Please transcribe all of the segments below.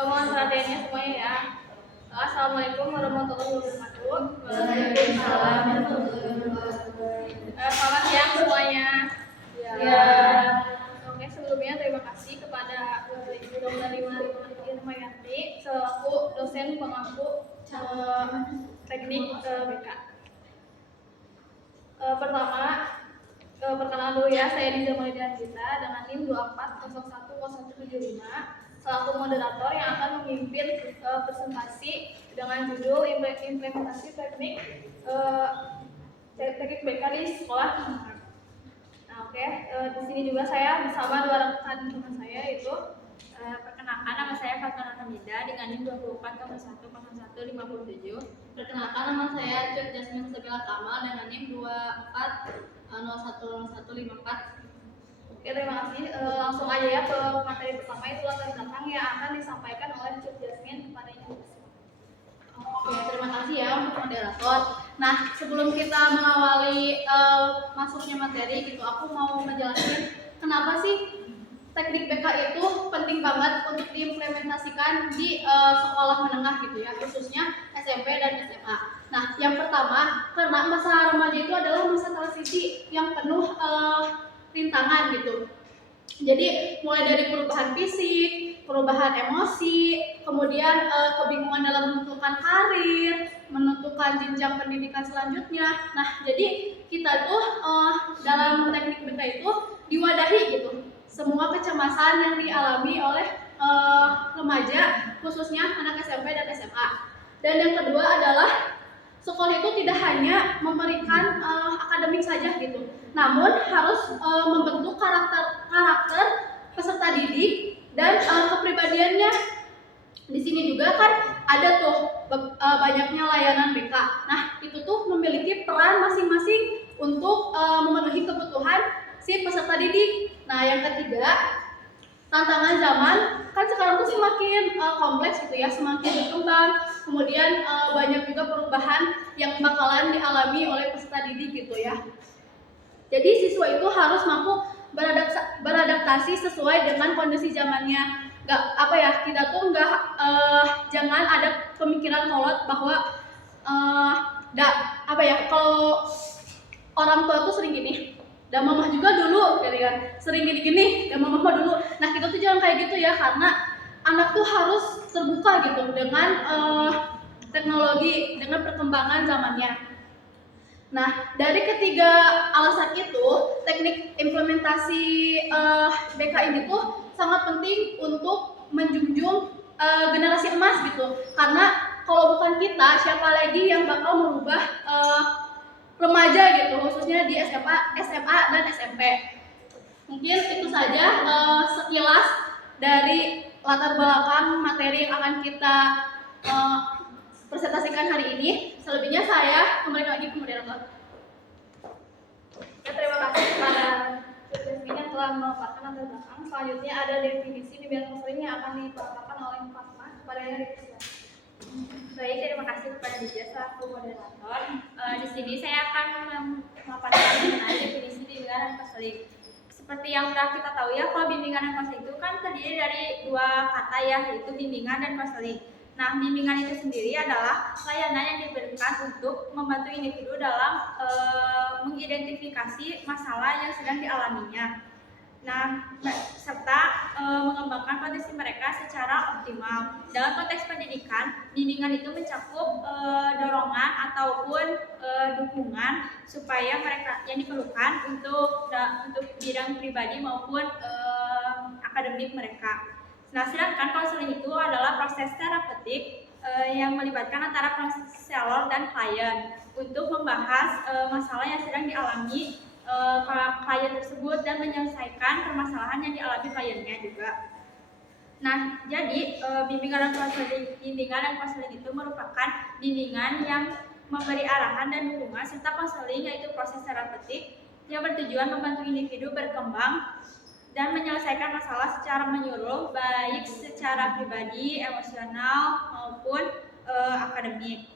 Mohon perhatiannya semuanya ya. Assalamualaikum warahmatullahi wabarakatuh. Waalaikumsalam warahmatullahi wabarakatuh. Selamat siang semuanya. Ya. Oke, sebelumnya terima kasih kepada Ibu Dr. Irmayanti selaku dosen pengampu teknik BK. Pertama, perkenalan dulu ya, saya Diza Maulidia Gita dengan NIM 24010175 selaku moderator yang akan memimpin presentasi dengan judul implementasi teknik BK di sekolah. Nah, oke, di sini juga saya bersama dua rekan teman saya, yaitu perkenalkan, nama saya Fathana Hamida dengan NIM 24010157. Perkenalkan, nama saya Cuk Jasmine Segala Kamal dengan NIM 24010154. Oke, terima kasih. Langsung aja ya ke materi pertama, itu latar belakang yang akan disampaikan oleh Cuk Jasmine kepada Ibu. Oke, terima kasih ya untuk moderator. Nah, sebelum kita mengawali masuknya materi gitu, aku mau menjelaskan kenapa sih teknik BK itu penting banget untuk diimplementasikan di sekolah menengah gitu ya, khususnya SMP dan SMA. Nah, yang pertama, karena masa remaja itu adalah masa transisi yang penuh rintangan gitu. Jadi mulai dari perubahan fisik, perubahan emosi, kemudian kebingungan dalam menentukan karir, menentukan jenjang pendidikan selanjutnya. Nah, jadi kita tuh dalam teknik BK itu diwadahi gitu semua kecemasan yang dialami oleh remaja, khususnya anak SMP dan SMA. Dan yang kedua adalah sekolah itu tidak hanya memberikan akademik saja gitu, namun harus membentuk karakter peserta didik dan kepribadiannya. Di sini juga kan ada tuh banyaknya layanan BK. Nah, itu tuh memiliki peran masing-masing untuk memenuhi kebutuhan si peserta didik. Nah, yang ketiga, tantangan zaman kan sekarang tuh semakin kompleks gitu ya, semakin berkembang. Kemudian banyak juga perubahan yang bakalan dialami oleh peserta didik gitu ya. Jadi siswa itu harus mampu beradaptasi sesuai dengan kondisi zamannya. Kita tuh jangan ada pemikiran kolot bahwa kalau orang tua tuh sering gini, dan mama juga dulu gitu kan, sering gini-gini, dan mama dulu. Nah, kita tuh jangan kayak gitu ya, karena anak tuh harus terbuka gitu dengan teknologi, dengan perkembangan zamannya. Nah, dari ketiga alasan itu, teknik implementasi BK ini tuh sangat penting untuk menjunjung generasi emas gitu. Karena kalau bukan kita, siapa lagi yang bakal merubah remaja gitu, khususnya di SMA dan SMP. Mungkin itu saja sekilas dari latar belakang materi yang akan kita presentasikan hari ini. Selebihnya saya kembali lagi ke moderator. Ya, terima kasih kepada Jasmine yang telah memaparkan latar belakang. Selanjutnya ada definisi di bidang konseling yang akan dipaparkan oleh Fatma kepada yang dipersilakan. Baik, terima kasih kepada Diza selaku moderator. Di sini saya akan memaparkan mengenai definisi bimbingan dan konseling. Seperti yang sudah kita tahu ya, kalau bimbingan dan konseling itu kan terdiri dari dua kata ya, yaitu bimbingan dan konseling. Nah, bimbingan itu sendiri adalah layanan yang diberikan untuk membantu individu dalam mengidentifikasi masalah yang sedang dialaminya. Nah, serta mengembangkan potensi mereka secara optimal. Dalam konteks pendidikan, bimbingan itu mencakup dorongan ataupun dukungan supaya mereka yang diperlukan untuk bidang pribadi maupun akademik mereka. Nah, sedangkan konseling itu adalah proses terapeutik yang melibatkan antara konselor dan klien untuk membahas masalah yang sedang dialami klien tersebut dan menyelesaikan permasalahan yang dialami kliennya juga. Nah, jadi bimbingan dan konseling itu merupakan bimbingan yang memberi arahan dan dukungan, serta konseling yaitu proses terapeutik yang bertujuan membantu individu berkembang dan menyelesaikan masalah secara menyeluruh, baik secara pribadi, emosional maupun akademik.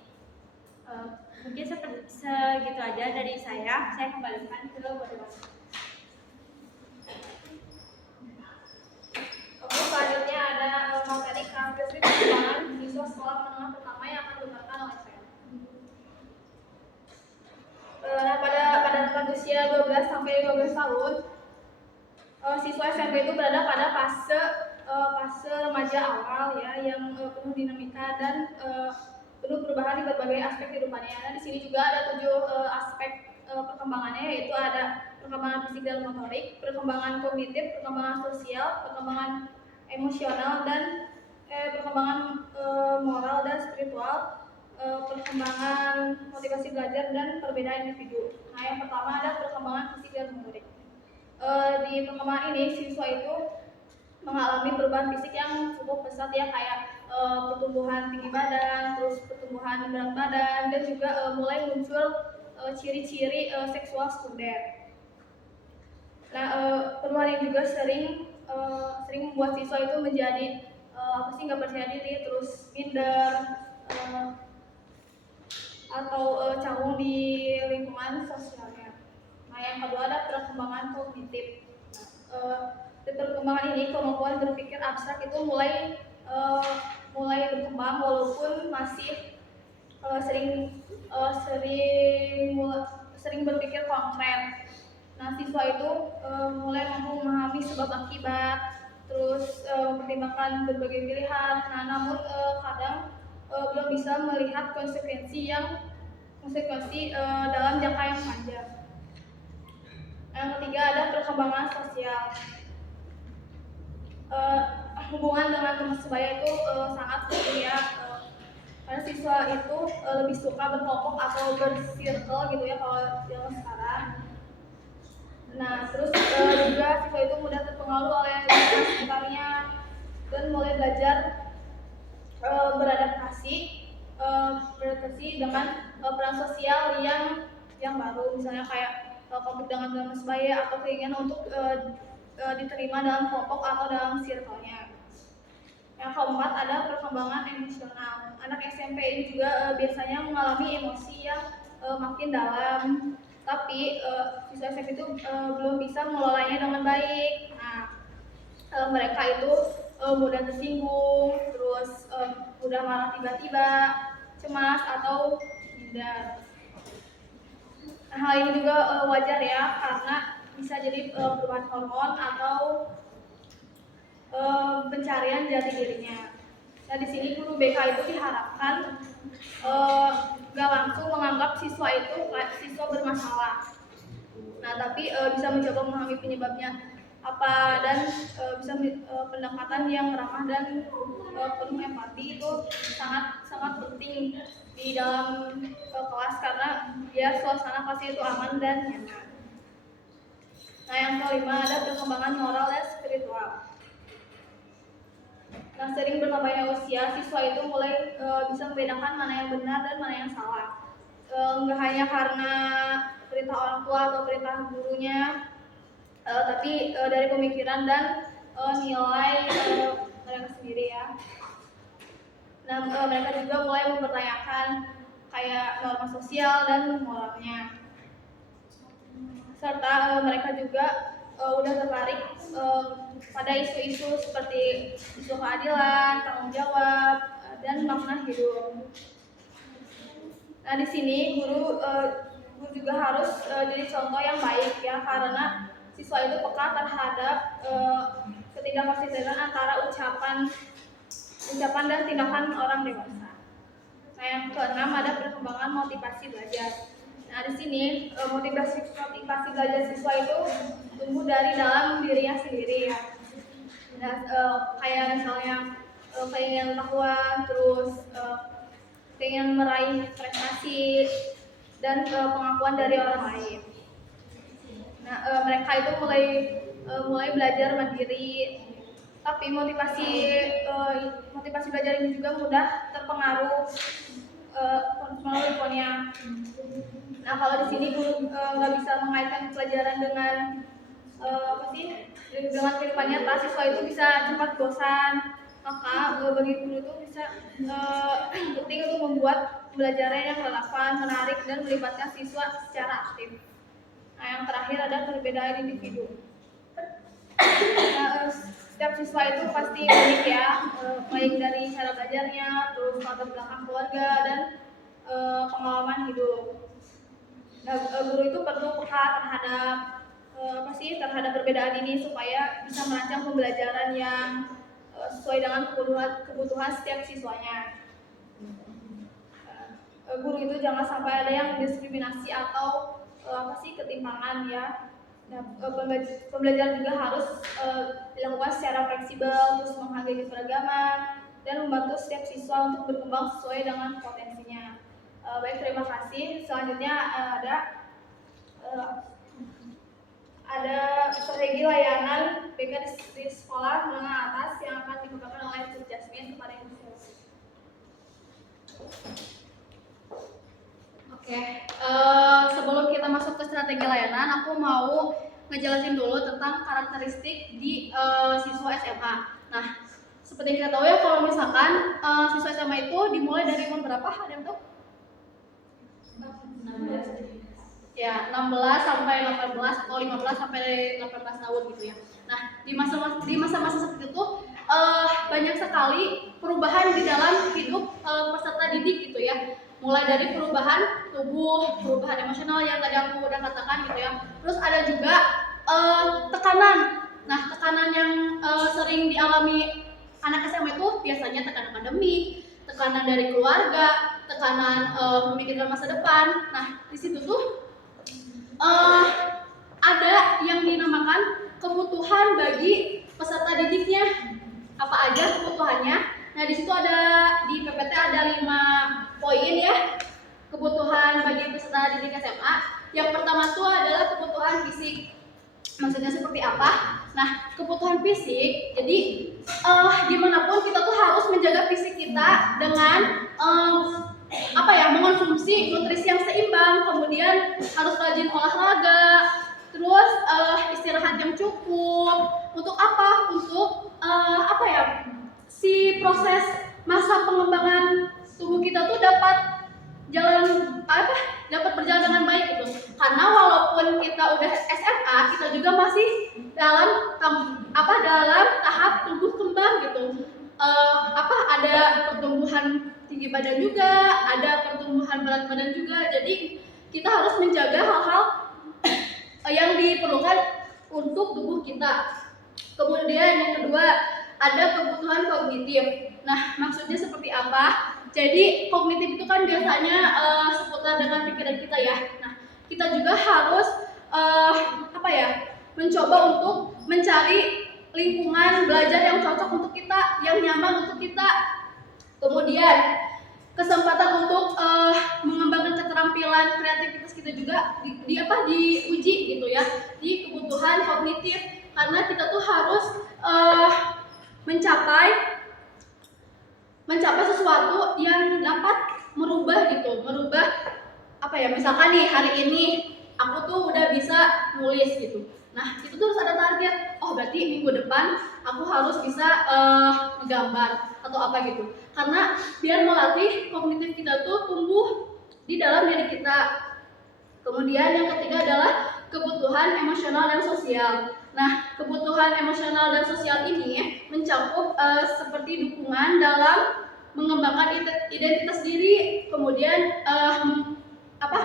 Mungkin segitu aja dari saya kembalikan ke moderator. sampai 12 tahun, siswa SMP itu berada pada fase remaja awal ya, yang penuh dinamika dan penuh perubahan di berbagai aspek kehidupannya. Nah, di sini juga ada 7 aspek perkembangannya, yaitu ada perkembangan fisik dan motorik, perkembangan kognitif, perkembangan sosial, perkembangan emosional, dan perkembangan moral dan spiritual, perkembangan motivasi belajar, dan perbedaan individu. Nah, yang pertama ada perkembangan fisik dan motorik. Di perkembangan ini siswa itu mengalami perubahan fisik yang cukup pesat ya, kayak pertumbuhan tinggi badan, terus pertumbuhan berat badan, dan juga mulai muncul ciri-ciri seksual sekunder. Nah, perubahan ini juga sering membuat siswa itu menjadi nggak percaya diri, terus minder, atau canggung di lingkungan sosialnya. Nah, yang kedua ada perkembangan kognitif. Di perkembangan ini kemampuan berpikir abstrak itu mulai berkembang, walaupun masih sering berpikir konkret. Nah, siswa itu mulai mampu memahami sebab akibat, terus mempertimbangkan berbagai pilihan. Nah, namun kadang belum bisa melihat konsekuensi dalam jangka yang panjang. Yang ketiga ada perkembangan sosial. Hubungan dengan teman sebaya itu sangat penting ya, karena siswa itu lebih suka berkelompok atau bersirkel gitu ya kalau zaman sekarang. Nah, terus juga siswa itu mudah terpengaruh oleh lingkungan sekitarnya dan mulai belajar beradaptasi dengan peran sosial yang baru, misalnya kayak konflik dengan teman sebaya atau keinginan untuk diterima dalam kelompok atau dalam circle-nya. Yang keempat ada perkembangan emosional. Anak SMP ini juga biasanya mengalami emosi yang makin dalam, tapi siswa SMP itu belum bisa mengelolanya dengan baik. Nah, mereka itu mudah tersinggung, terus mudah marah tiba-tiba, cemas atau minder. Nah, hal ini juga wajar ya, karena bisa jadi perubahan hormon atau pencarian jati dirinya. Nah, di sini guru BK itu diharapkan nggak langsung menganggap siswa itu siswa bermasalah. Nah, tapi bisa mencoba memahami penyebabnya apa, dan bisa pendekatan yang ramah dan penuh empati itu sangat penting di dalam kelas, karena biar suasana kelas itu aman dan nyaman. Nah, yang kelima ada perkembangan moral dan spiritual. Nah, sering bertambahnya usia, siswa itu mulai bisa membedakan mana yang benar dan mana yang salah. Nggak hanya karena perintah orang tua atau perintah gurunya, tapi dari pemikiran dan nilai mereka sendiri ya. Nah, mereka juga mulai mempertanyakan kayak norma sosial dan moralnya. Serta mereka juga udah tertarik pada isu-isu seperti isu keadilan, tanggung jawab, dan makna hidup. Nah, di sini guru juga harus jadi contoh yang baik ya, karena siswa itu peka terhadap ketidakkonsistenan antara ucapan dan tindakan orang dewasa. Nah, yang keenam ada perkembangan motivasi belajar. Nah, di sini motivasi belajar siswa itu tumbuh dari dalam dirinya sendiri ya. Nah, kayak misalnya pengen pengetahuan, terus pengen meraih prestasi dan pengakuan dari orang lain. Nah, mereka itu mulai belajar mandiri, tapi motivasi belajar ini juga mudah terpengaruh melalui lingkungannya. Nah, kalau di sini guru nggak bisa mengaitkan pelajaran dengan dengan kehidupan nyata, siswa itu bisa cepat bosan. Maka bagi guru itu bisa penting untuk membuat pembelajaran yang relevan, menarik, dan melibatkan siswa secara aktif. Nah, yang terakhir ada perbedaan individu. Nah, setiap siswa itu pasti unik ya, baik dari cara belajarnya, terus latar belakang keluarga, dan pengalaman hidup. Nah, guru itu perlu peka terhadap terhadap perbedaan ini supaya bisa merancang pembelajaran yang sesuai dengan kebutuhan setiap siswanya. Guru itu jangan sampai ada yang diskriminasi atau ketimpangan ya. Nah, pembelajaran juga harus dilakukan secara fleksibel, terus menghargai keberagaman dan membantu setiap siswa untuk berkembang sesuai dengan potensinya. Baik, terima kasih. Selanjutnya ada strategi layanan BK di sekolah menengah atas yang akan dikembangkan oleh Coach Jasmine kepada Ibu. Oke, sebelum kita masuk ke strategi layanan, aku mau ngejelasin dulu tentang karakteristik di siswa SMA. Nah, seperti yang kita tahu ya, kalau misalkan siswa SMA itu dimulai dari umur berapa? Ada yang tahu? 16. Ya, 16 sampai 18 atau 15 sampai 18 tahun gitu ya. Nah, di masa-masa seperti itu banyak sekali perubahan di dalam hidup peserta didik gitu ya. Mulai dari perubahan tubuh, perubahan emosional yang tadi aku udah katakan gitu ya. Terus ada juga tekanan. Nah, tekanan yang sering dialami anak SMA itu biasanya tekanan akademik, tekanan dari keluarga, tekanan memikirkan masa depan. Nah, di situ tuh ada yang dinamakan kebutuhan bagi peserta didiknya. Apa aja kebutuhannya? Nah, di situ ada di PPT ada 5 poin ya. Kebutuhan bagi peserta didik SMA. Yang pertama tuh adalah kebutuhan fisik. Maksudnya seperti apa? Nah, kebutuhan fisik. Jadi gimana pun kita tuh harus menjaga fisik kita dengan mengonsumsi nutrisi yang seimbang, kemudian harus rajin olahraga, terus istirahat yang cukup. Untuk apa? Untuk si proses masa pengembangan tubuh kita tuh dapat berjalan dengan baik gitu. Karena walaupun kita udah SMA, kita juga masih dalam tahap tumbuh kembang gitu. Ada pertumbuhan tinggi badan juga, ada pertumbuhan berat badan juga. Jadi kita harus menjaga hal-hal yang diperlukan untuk tubuh kita. Kemudian yang kedua, ada kebutuhan kognitif. Nah, maksudnya seperti apa? Jadi kognitif itu kan biasanya seputar dengan pikiran kita ya. Nah, kita juga harus mencoba untuk mencari lingkungan belajar yang cocok untuk kita, yang nyaman untuk kita. Kemudian kesempatan untuk mengembangkan keterampilan kreativitas kita juga diuji gitu ya, di kebutuhan kognitif, karena kita tuh harus mencapai sesuatu yang dapat merubah misalkan nih hari ini aku tuh udah bisa nulis gitu. Nah, itu tuh harus ada target. Oh, berarti minggu depan aku harus bisa menggambar atau apa gitu. Karena biar melatih kognitif kita tuh tumbuh di dalam diri kita. Kemudian yang ketiga adalah kebutuhan emosional dan sosial. Nah, kebutuhan emosional dan sosial ini mencakup seperti dukungan dalam mengembangkan identitas diri, kemudian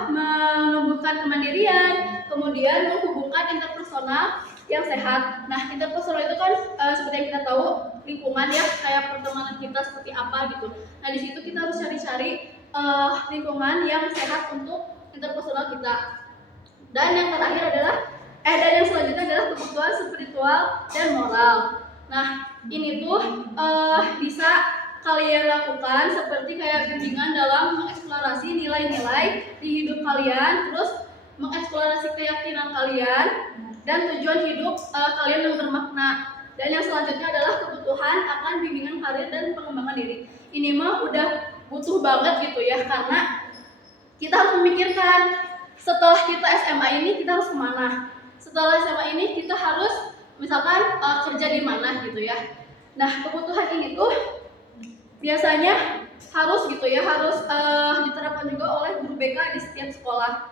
menumbuhkan kemandirian, kemudian menghubungkan interpersonal yang sehat. Nah, interpersonal itu kan seperti yang kita tahu lingkungan ya, kayak pertemanan kita seperti apa gitu. Nah, di situ kita harus cari-cari lingkungan yang sehat untuk interpersonal kita. Dan yang selanjutnya adalah kebutuhan spiritual dan moral. Nah, ini tuh bisa kalian lakukan seperti kayak bimbingan dalam mengeksplorasi nilai-nilai di hidup kalian, terus mengeksplorasi keyakinan kalian dan tujuan hidup kalian yang bermakna. Dan yang selanjutnya adalah kebutuhan akan bimbingan karir dan pengembangan diri. Ini mah udah butuh banget gitu ya, karena kita harus memikirkan setelah kita SMA ini kita harus kemana. Setelah SMA ini kita harus misalkan kerja di mana gitu ya. Nah, kebutuhan ini tuh biasanya harus diterapkan juga oleh guru BK di setiap sekolah.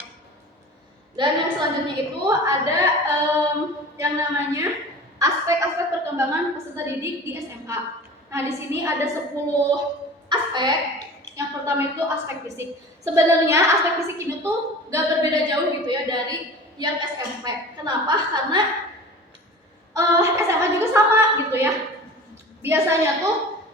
Dan yang selanjutnya itu ada yang namanya aspek-aspek perkembangan peserta didik di SMA. Nah, di sini ada 10 aspek. Yang pertama itu aspek fisik. Sebenarnya aspek fisik ini tuh gak berbeda jauh gitu ya dari yang SMP. Kenapa? Karena SMA juga sama gitu ya. Biasanya tuh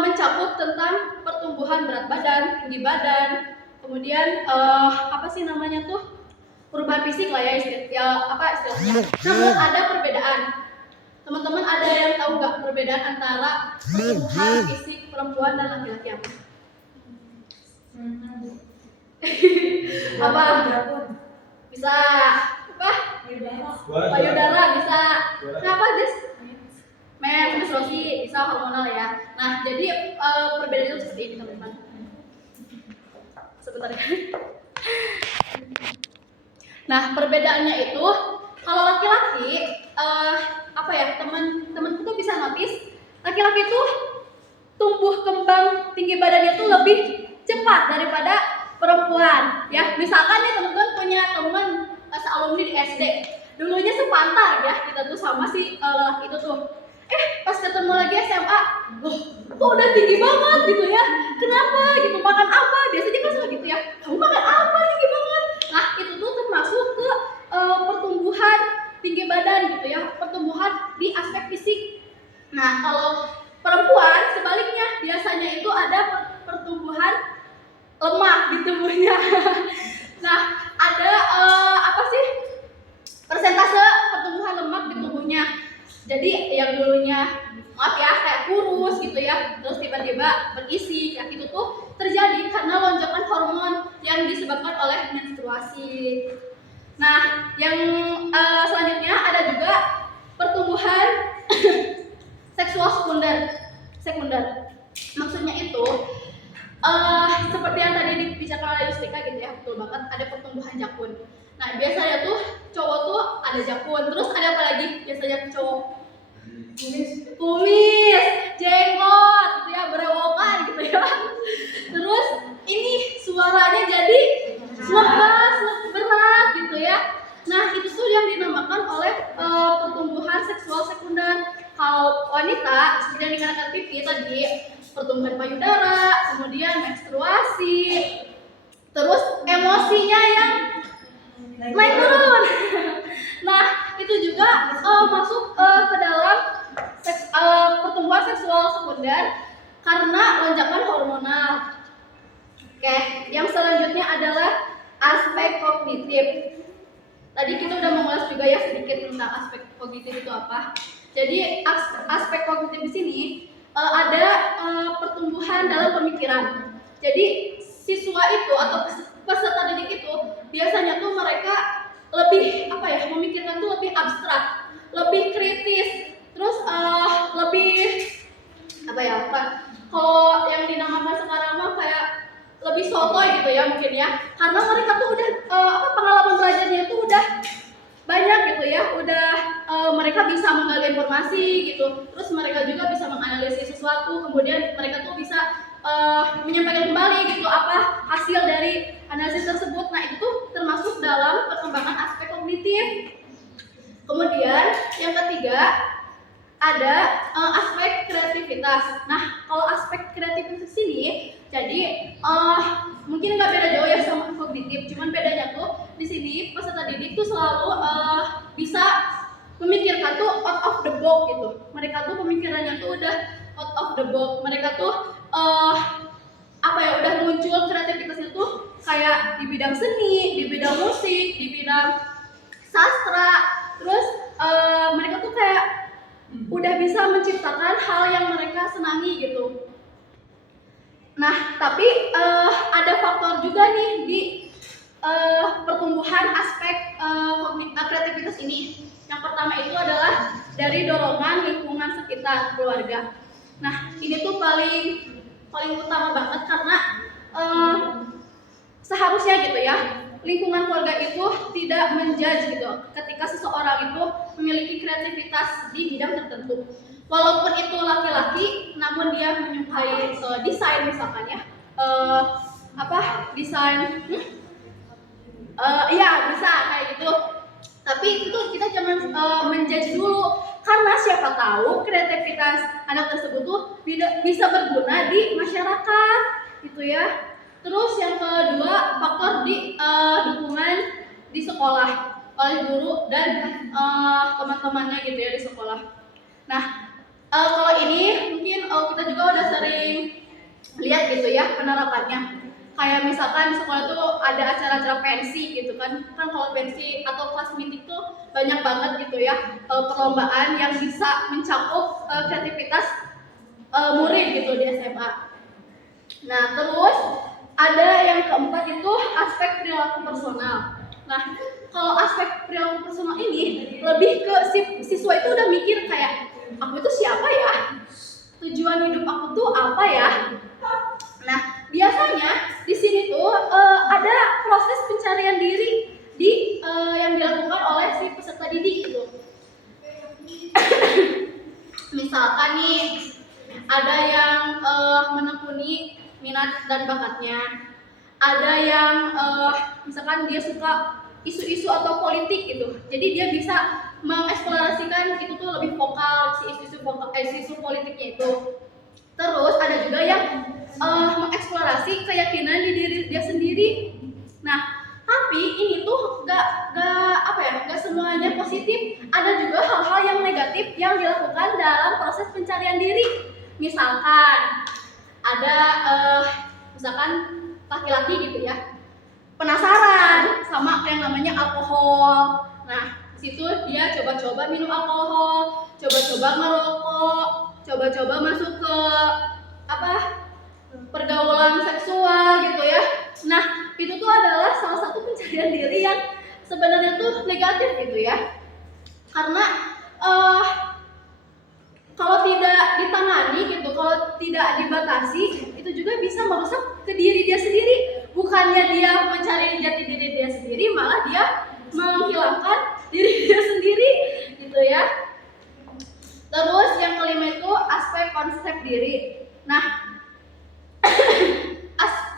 mencakup tentang pertumbuhan berat badan, tinggi badan, kemudian apa sih namanya tuh, perubahan fisik lah ya, istilahnya. Namun ada perbedaan. Teman-teman ada yang tahu nggak perbedaan antara pertumbuhan fisik perempuan dan laki-laki apa? Apa? Bisa apa? Payudara bisa. Kenapa, Jess? Menstruasi bisa, hormonal ya. Nah, jadi perbedaan itu seperti ini teman-teman. Sebentar ya. Nah, perbedaannya itu kalau laki-laki apa ya, teman-teman tuh bisa notice laki-laki itu tumbuh kembang tinggi badannya tuh lebih cepat daripada perempuan ya. Misalkan nih teman-teman punya teman sealumni di SD, dulunya sepantar ya kita tuh sama si laki itu tuh, pas ketemu lagi SMA, kok udah tinggi banget gitu ya, kenapa gitu, makan apa, biasanya kan suka gitu ya, kamu makan apa tinggi banget. Nah itu tuh termasuk ke pertumbuhan tinggi badan gitu ya, pertumbuhan di aspek fisik. Nah kalau perempuan sebaliknya, biasanya itu ada pertumbuhan lemak di tubuhnya. Nah ada apa sih, persentase pertumbuhan lemak di tubuhnya. Jadi yang dulunya maaf ya kayak kurus gitu ya, terus tiba-tiba berisi, ya itu tuh terjadi karena lonjakan hormon yang disebabkan oleh menstruasi. Nah, yang selanjutnya ada juga pertumbuhan seksual sekunder. Maksudnya itu seperti yang tadi dibicarakan oleh Yustika gitu ya, betul banget, ada pertumbuhan jakun. Nah, biasanya tuh cowok tuh ada jakun, terus ada apa lagi biasanya cowok? Kumis, jenggot gitu ya, berewokan gitu ya. Terus ini suaranya jadi ngebas, berat gitu ya. Nah itu tuh yang dinamakan oleh pertumbuhan seksual sekunder. Kalau wanita seperti yang dikatakan Pipi tadi, pertumbuhan payudara, kemudian menstruasi, terus emosinya yang naik turun. Nah itu juga masuk ke dalam pertumbuhan seksual sekunder karena lonjakan hormonal. Oke, yang selanjutnya adalah aspek kognitif. Tadi kita udah mengulas juga ya sedikit tentang aspek kognitif itu apa. Jadi aspek kognitif di sini ada pertumbuhan dalam pemikiran. Jadi siswa itu atau peserta didik itu biasanya tuh mereka lebih apa ya, memikirkan tuh lebih abstrak, lebih kritis, terus lebih apa ya, kalau yang dinamakan sekarang mah kayak lebih sotoy gitu ya mungkin ya, karena mereka tuh udah pengalaman belajarnya itu udah banyak gitu ya, udah mereka bisa menggali informasi gitu, terus mereka juga bisa menganalisis sesuatu, kemudian mereka tuh bisa menyampaikan kembali gitu apa hasil dari analisis tersebut. Nah itu termasuk dalam perkembangan aspek kognitif. Kemudian yang ketiga ada aspek kreativitas. Nah kalau aspek kreativitas ini jadi mungkin nggak beda jauh ya sama kognitif, cuman bedanya tuh di sini peserta didik tuh selalu bisa memikirkan tuh out of the box gitu. Mereka tuh pemikirannya tuh udah out of the box. Mereka tuh apa ya, udah muncul kreativitasnya tuh kayak di bidang seni, di bidang musik, di bidang sastra. Terus mereka tuh kayak udah bisa menciptakan hal yang mereka senangi gitu. Nah, tapi ada faktor juga nih di pertumbuhan aspek kreativitas ini. Yang pertama itu adalah dari dorongan lingkungan sekitar keluarga. Nah, ini tuh paling utama banget karena seharusnya gitu ya, lingkungan keluarga itu tidak menjudge gitu ketika seseorang itu memiliki kreativitas di bidang tertentu. Walaupun itu laki-laki, namun dia menyukai desain misalkan ya, desain, iya bisa kayak gitu. Tapi itu kita jangan menjudge dulu, karena siapa tahu kreativitas anak tersebut tuh bisa berguna di masyarakat, gitu ya. Terus yang kedua, faktor di dukungan di sekolah. oleh guru dan teman-temannya gitu ya di sekolah. Nah, kalau ini mungkin kita juga udah sering lihat gitu ya penerapannya. Kayak misalkan di sekolah tuh ada acara-acara pensi gitu kan kalau pensi atau kelas meeting tuh banyak banget gitu ya perlombaan yang bisa mencakup kreativitas murid gitu di SMA. Nah terus ada yang keempat itu aspek perilaku personal. Nah kalau aspek perilaku personal ini lebih ke siswa itu udah mikir kayak aku itu siapa ya, tujuan hidup aku tuh apa ya. Nah, biasanya di sini tuh ada proses pencarian diri yang dilakukan oleh si peserta didik gitu. Misalkan nih, ada yang menekuni minat dan bakatnya, ada yang misalkan dia suka isu-isu atau politik gitu. Jadi dia bisa mengeksplorasikan itu tuh lebih vokal si isu-isu politiknya itu. Terus ada juga yang mengeksplorasi keyakinan di diri dia sendiri. Nah, tapi ini tuh gak semuanya positif. Ada juga hal-hal yang negatif yang dilakukan dalam proses pencarian diri. Misalkan ada misalkan laki-laki gitu ya, penasaran sama yang namanya alkohol. Nah, di situ dia coba-coba minum alkohol, coba-coba ngerokok, coba-coba masuk ke pergaulan seksual gitu ya. Nah, itu tuh adalah salah satu pencarian diri yang sebenarnya tuh negatif gitu ya. Karena kalau tidak ditangani gitu, kalau tidak dibatasi, itu juga bisa merusak ke diri dia sendiri. Bukannya dia mencari jati diri dia sendiri, malah dia menghilangkan diri dia sendiri gitu ya. Terus yang kelima itu aspek konsep diri. Nah,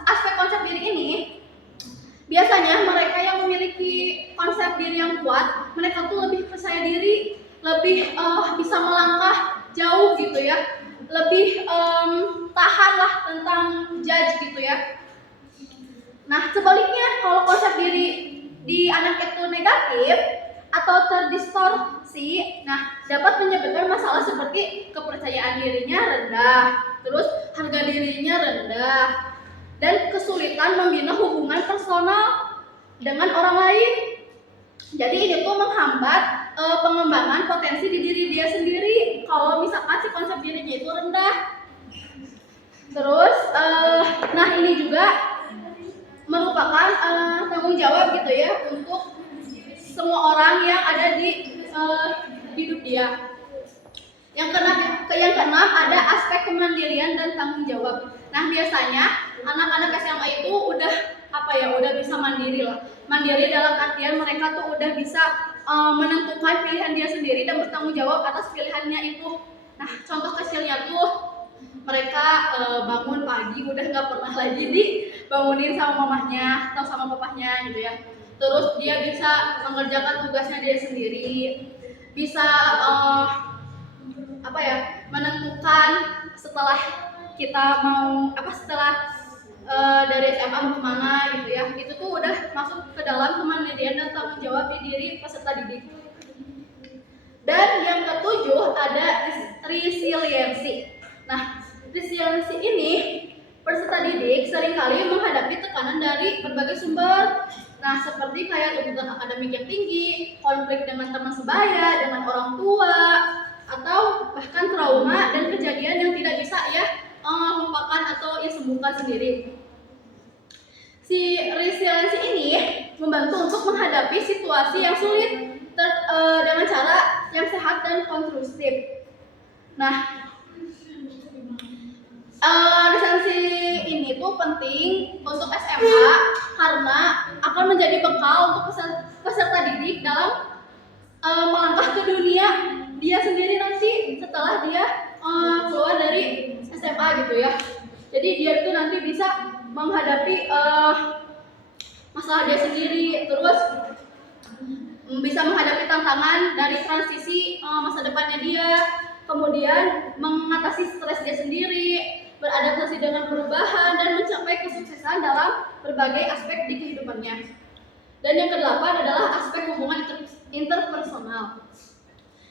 aspek konsep diri ini biasanya mereka yang memiliki konsep diri yang kuat, mereka tuh lebih percaya diri, lebih bisa melangkah jauh gitu ya, lebih tahan lah tentang judge gitu ya. Nah sebaliknya kalau konsep diri di anak itu negatif atau terdistorsi, nah dapat menyebabkan masalah seperti kepercayaan dirinya rendah, terus harga dirinya rendah, dan kesulitan membina hubungan personal dengan orang lain. Jadi ini tuh menghambat pengembangan potensi di diri dia sendiri kalau misalkan si konsep dirinya itu rendah. Terus, nah ini juga merupakan tanggung jawab gitu ya untuk semua orang yang ada di hidup dia. Yang keenam ada aspek kemandirian dan tanggung jawab. Nah biasanya anak-anak SMA itu udah udah bisa mandiri lah. Mandiri dalam artian mereka tuh udah bisa menentukan pilihan dia sendiri dan bertanggung jawab atas pilihannya itu. Nah contoh kecilnya tuh mereka bangun pagi udah nggak pernah lagi dibangunin sama mamahnya atau sama papahnya gitu ya. Terus dia bisa mengerjakan tugasnya dia sendiri, bisa menentukan setelah kita mau dari SMA mau kemana gitu ya. Itu tuh udah masuk ke dalam kemandirian dan tanggung jawab di diri peserta didik. Dan yang ketujuh ada resiliensi. Nah, resiliensi ini peserta didik seringkali menghadapi tekanan dari berbagai sumber. Nah, seperti kayak tuntutan akademik yang tinggi, konflik dengan teman sebaya, dengan orang tua, atau bahkan trauma dan kejadian yang tidak bisa lupakan atau sembuhkan sendiri. Si resiliensi ini membantu untuk menghadapi situasi yang sulit dengan cara yang sehat dan konstruktif. Nah, resiliensi ini tuh penting untuk SMA karena akan menjadi bekal untuk peserta didik dalam melangkah ke dunia dia sendiri nanti setelah dia keluar dari SMA gitu ya. Jadi dia itu nanti bisa menghadapi masalah dia sendiri, terus bisa menghadapi tantangan dari transisi masa depannya dia, kemudian mengatasi stres dia sendiri, beradaptasi dengan perubahan, dan mencapai kesuksesan dalam berbagai aspek di kehidupannya. Dan yang kedelapan adalah aspek hubungan interpersonal.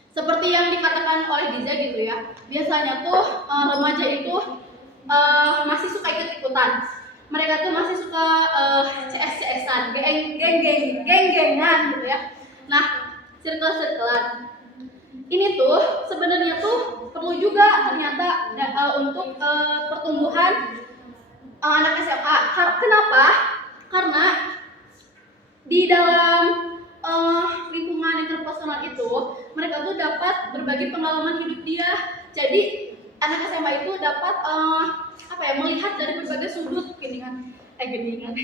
Seperti yang dikatakan oleh Giza gitu ya, biasanya tuh remaja itu masih suka ikut-ikutan. Mereka tuh masih suka CS-CSan, geng-gengan gitu ya. Nah, circle-circlean. Ini tuh sebenarnya tuh perlu juga ternyata untuk pertumbuhan anak SMA. Kenapa? Karena di dalam lingkungan interpersonal itu mereka tuh dapat berbagi pengalaman hidup dia. Jadi anak SMA itu dapat melihat dari berbagai sudut geningan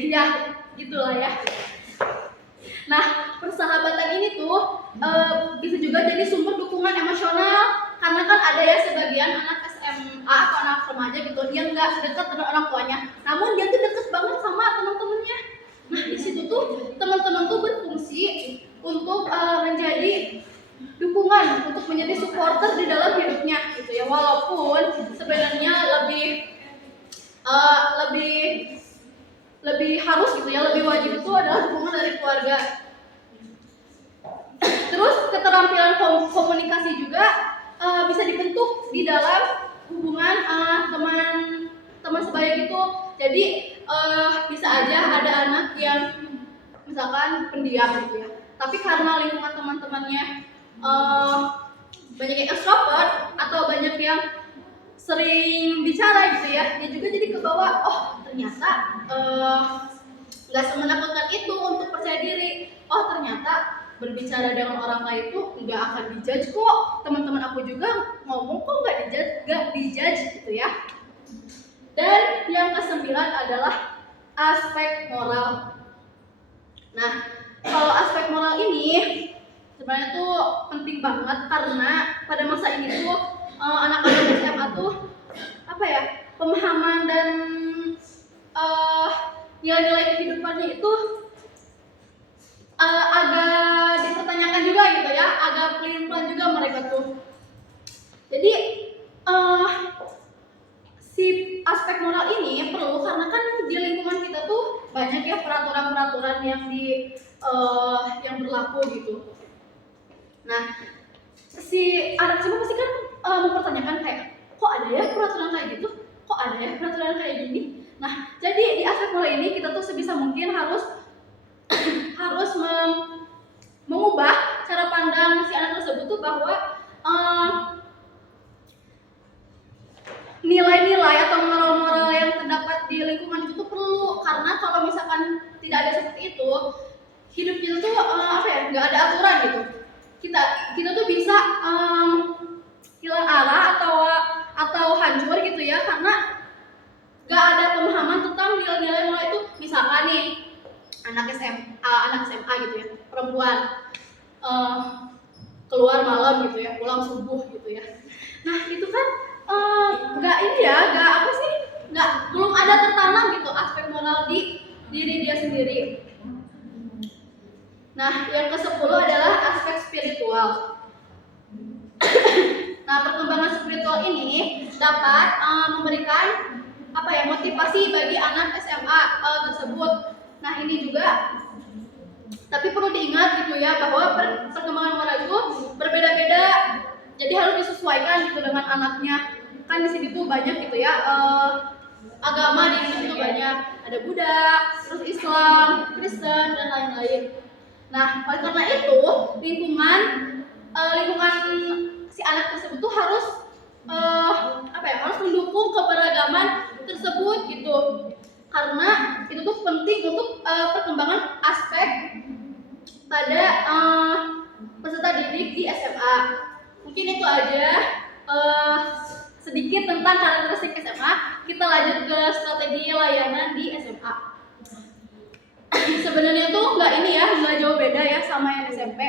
ya gitulah ya. Nah, persahabatan ini tuh bisa juga jadi sumber dukungan emosional, karena kan ada ya sebagian anak SMA atau anak remaja gitu yang nggak dekat dengan orang tuanya, namun dia tuh deket banget sama teman-temannya. Nah, di situ tuh teman-teman tuh berfungsi untuk menjadi dukungan, untuk menjadi supporter di dalam hidupnya gitu ya. Walaupun sebenarnya lebih harus gitu ya, lebih wajib itu adalah dukungan dari keluarga. Terus keterampilan komunikasi juga bisa dibentuk di dalam hubungan teman sebaya gitu. Jadi bisa aja ada anak yang misalkan pendiam gitu ya, tapi karena lingkungan teman-temannya banyak yang extrovert atau banyak yang sering bicara gitu ya, dia juga jadi kebawa, oh ternyata nggak semenakutkan itu untuk percaya diri. Oh ternyata berbicara dengan orang lain itu nggak akan dijudge kok. Teman-teman aku juga ngomong kok nggak dijudge gitu ya. Dan yang kesembilan adalah aspek moral. Nah, kalau aspek moral ini sebenarnya tuh penting banget, karena pada masa ini tuh anak-anak SMA tuh pemahaman dan nilai-nilai kehidupannya itu agak dipertanyakan juga gitu ya, agak pelin-pelan juga mereka tuh. Jadi si aspek moral ini perlu, karena kan di lingkungan kita tuh banyak ya peraturan-peraturan yang berlaku gitu. Nah, si anak SMA pasti kan mempertanyakan kayak, kok ada ya peraturan kayak gitu? Kok ada ya peraturan kayak gini? Nah, jadi di aspek moral ini kita tuh sebisa mungkin harus mengubah cara pandang si anak tersebut tuh bahwa nilai-nilai atau moral-moral yang terdapat di lingkungan itu tuh perlu, karena kalau misalkan tidak ada seperti itu, hidup kita tuh nggak ada aturan gitu. Kita tuh bisa hilang arah atau hancur gitu ya, karena nggak ada pemahaman tentang nilai-nilai moral itu. Misalkan nih anak SMA gitu ya, perempuan keluar malam gitu ya, pulang subuh gitu ya. Nah itu kan belum ada tertanam gitu aspek moral di diri dia sendiri. Nah, yang ke-10 adalah aspek spiritual. Nah, perkembangan spiritual ini dapat memberikan motivasi bagi anak SMA tersebut. Nah, ini juga tapi perlu diingat gitu ya, bahwa perkembangan moral itu berbeda-beda. Jadi harus disesuaikan gitu dengan anaknya. Kan di sini tuh banyak gitu ya agama di Indonesia itu banyak, ada Buddha, terus Islam, Kristen dan lain-lain. Nah, oleh karena itu lingkungan si anak tersebut tuh harus harus mendukung keberagaman tersebut gitu, karena itu tuh penting untuk perkembangan aspek pada peserta didik di SMA. Mungkin itu aja sedikit tentang karakteristik SMA. Kita lanjut ke strategi layanan di SMA. Sebenarnya tuh nggak jauh beda ya sama yang SMP.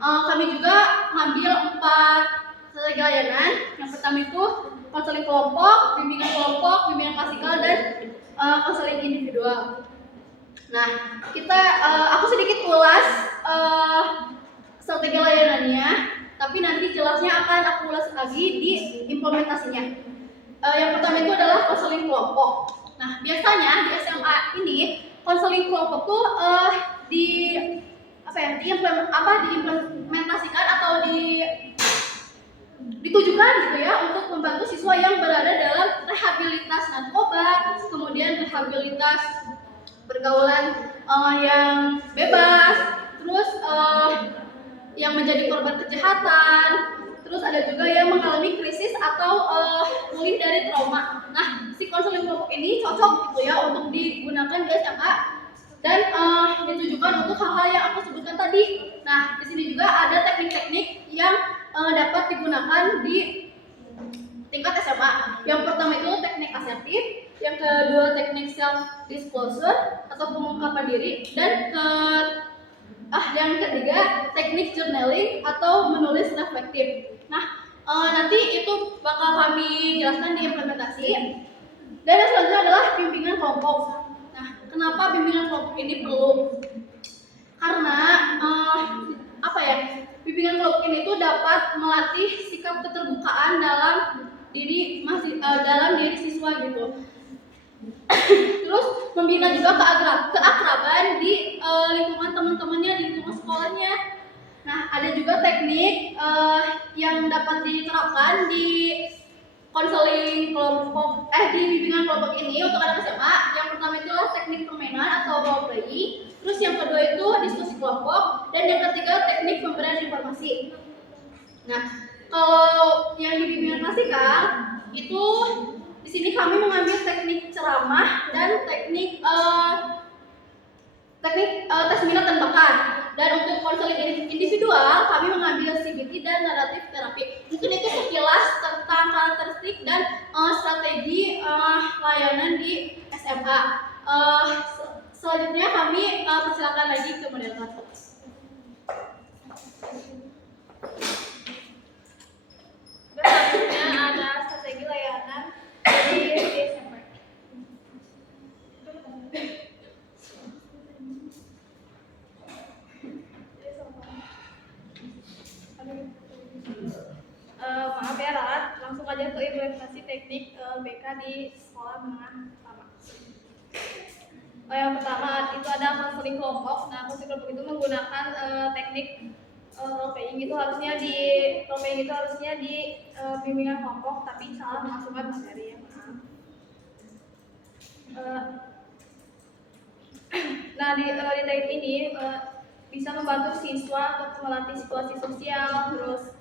Kami juga ngambil 4 strategi layanan. Yang pertama itu konseling kelompok, bimbingan klasikal, dan konseling individual. Nah, aku sedikit ulas strategi layanannya, tapi nanti jelasnya akan aku ulas lagi di implementasinya. Yang pertama itu adalah konseling kelompok. Nah, biasanya di SMA ini konseling kelompok tuh diimplementasikan atau ditujukan gitu ya untuk membantu siswa yang berada dalam rehabilitas narkoba, kemudian rehabilitas pergaulan yang bebas, terus yang menjadi korban kejahatan, terus ada juga yang mengalami krisis atau pulih dari trauma. Nah, si konseling kelompok ini cocok gitu ya untuk digunakan di SMA dan ditujukan untuk hal-hal yang aku sebutkan tadi. Nah, di sini juga ada teknik-teknik yang dapat digunakan di tingkat SMA. Yang pertama itu teknik asertif, yang kedua teknik self disclosure atau pengungkapan diri, dan yang ketiga teknik journaling atau menulis reflektif. Nah, nanti itu bakal kami jelaskan di implementasi. Dan yang selanjutnya adalah bimbingan kelompok. Nah, kenapa bimbingan kelompok ini perlu? Karena bimbingan kelompok ini tuh dapat melatih sikap keterbukaan dalam diri siswa gitu. Terus membina juga keakraban di lingkungan teman-temannya, di lingkungan sekolahnya. Nah, ada juga teknik yang dapat diterapkan di konseling kelompok di bimbingan kelompok ini untuk anak SMA. Yang pertama itulah teknik permainan atau role playing. Terus yang kedua itu diskusi kelompok, dan yang ketiga teknik pemberian informasi. Nah, kalau yang di bimbingan klasikal itu di sini kami mengambil teknik ceramah dan teknik tes minat dan bakat. Dan untuk konseling individual kami mengambil CBT dan naratif terapi. Mungkin itu sekilas tentang karakteristik dan strategi layanan di SMA. Selanjutnya kami persilakan lagi ke moderator. Selanjutnya ada strategi layanan di SMP. Maaf ya Rat, langsung aja ke implementasi teknik BK di sekolah menengah pertama. Yang pertama itu ada konseling kelompok. Nah, konseling kelompok itu menggunakan teknik role playing itu harusnya di bimbingan kelompok, tapi salah memasukkan materi ya, maaf. Nah, di teknik ini bisa membantu siswa untuk melatih situasi sosial, terus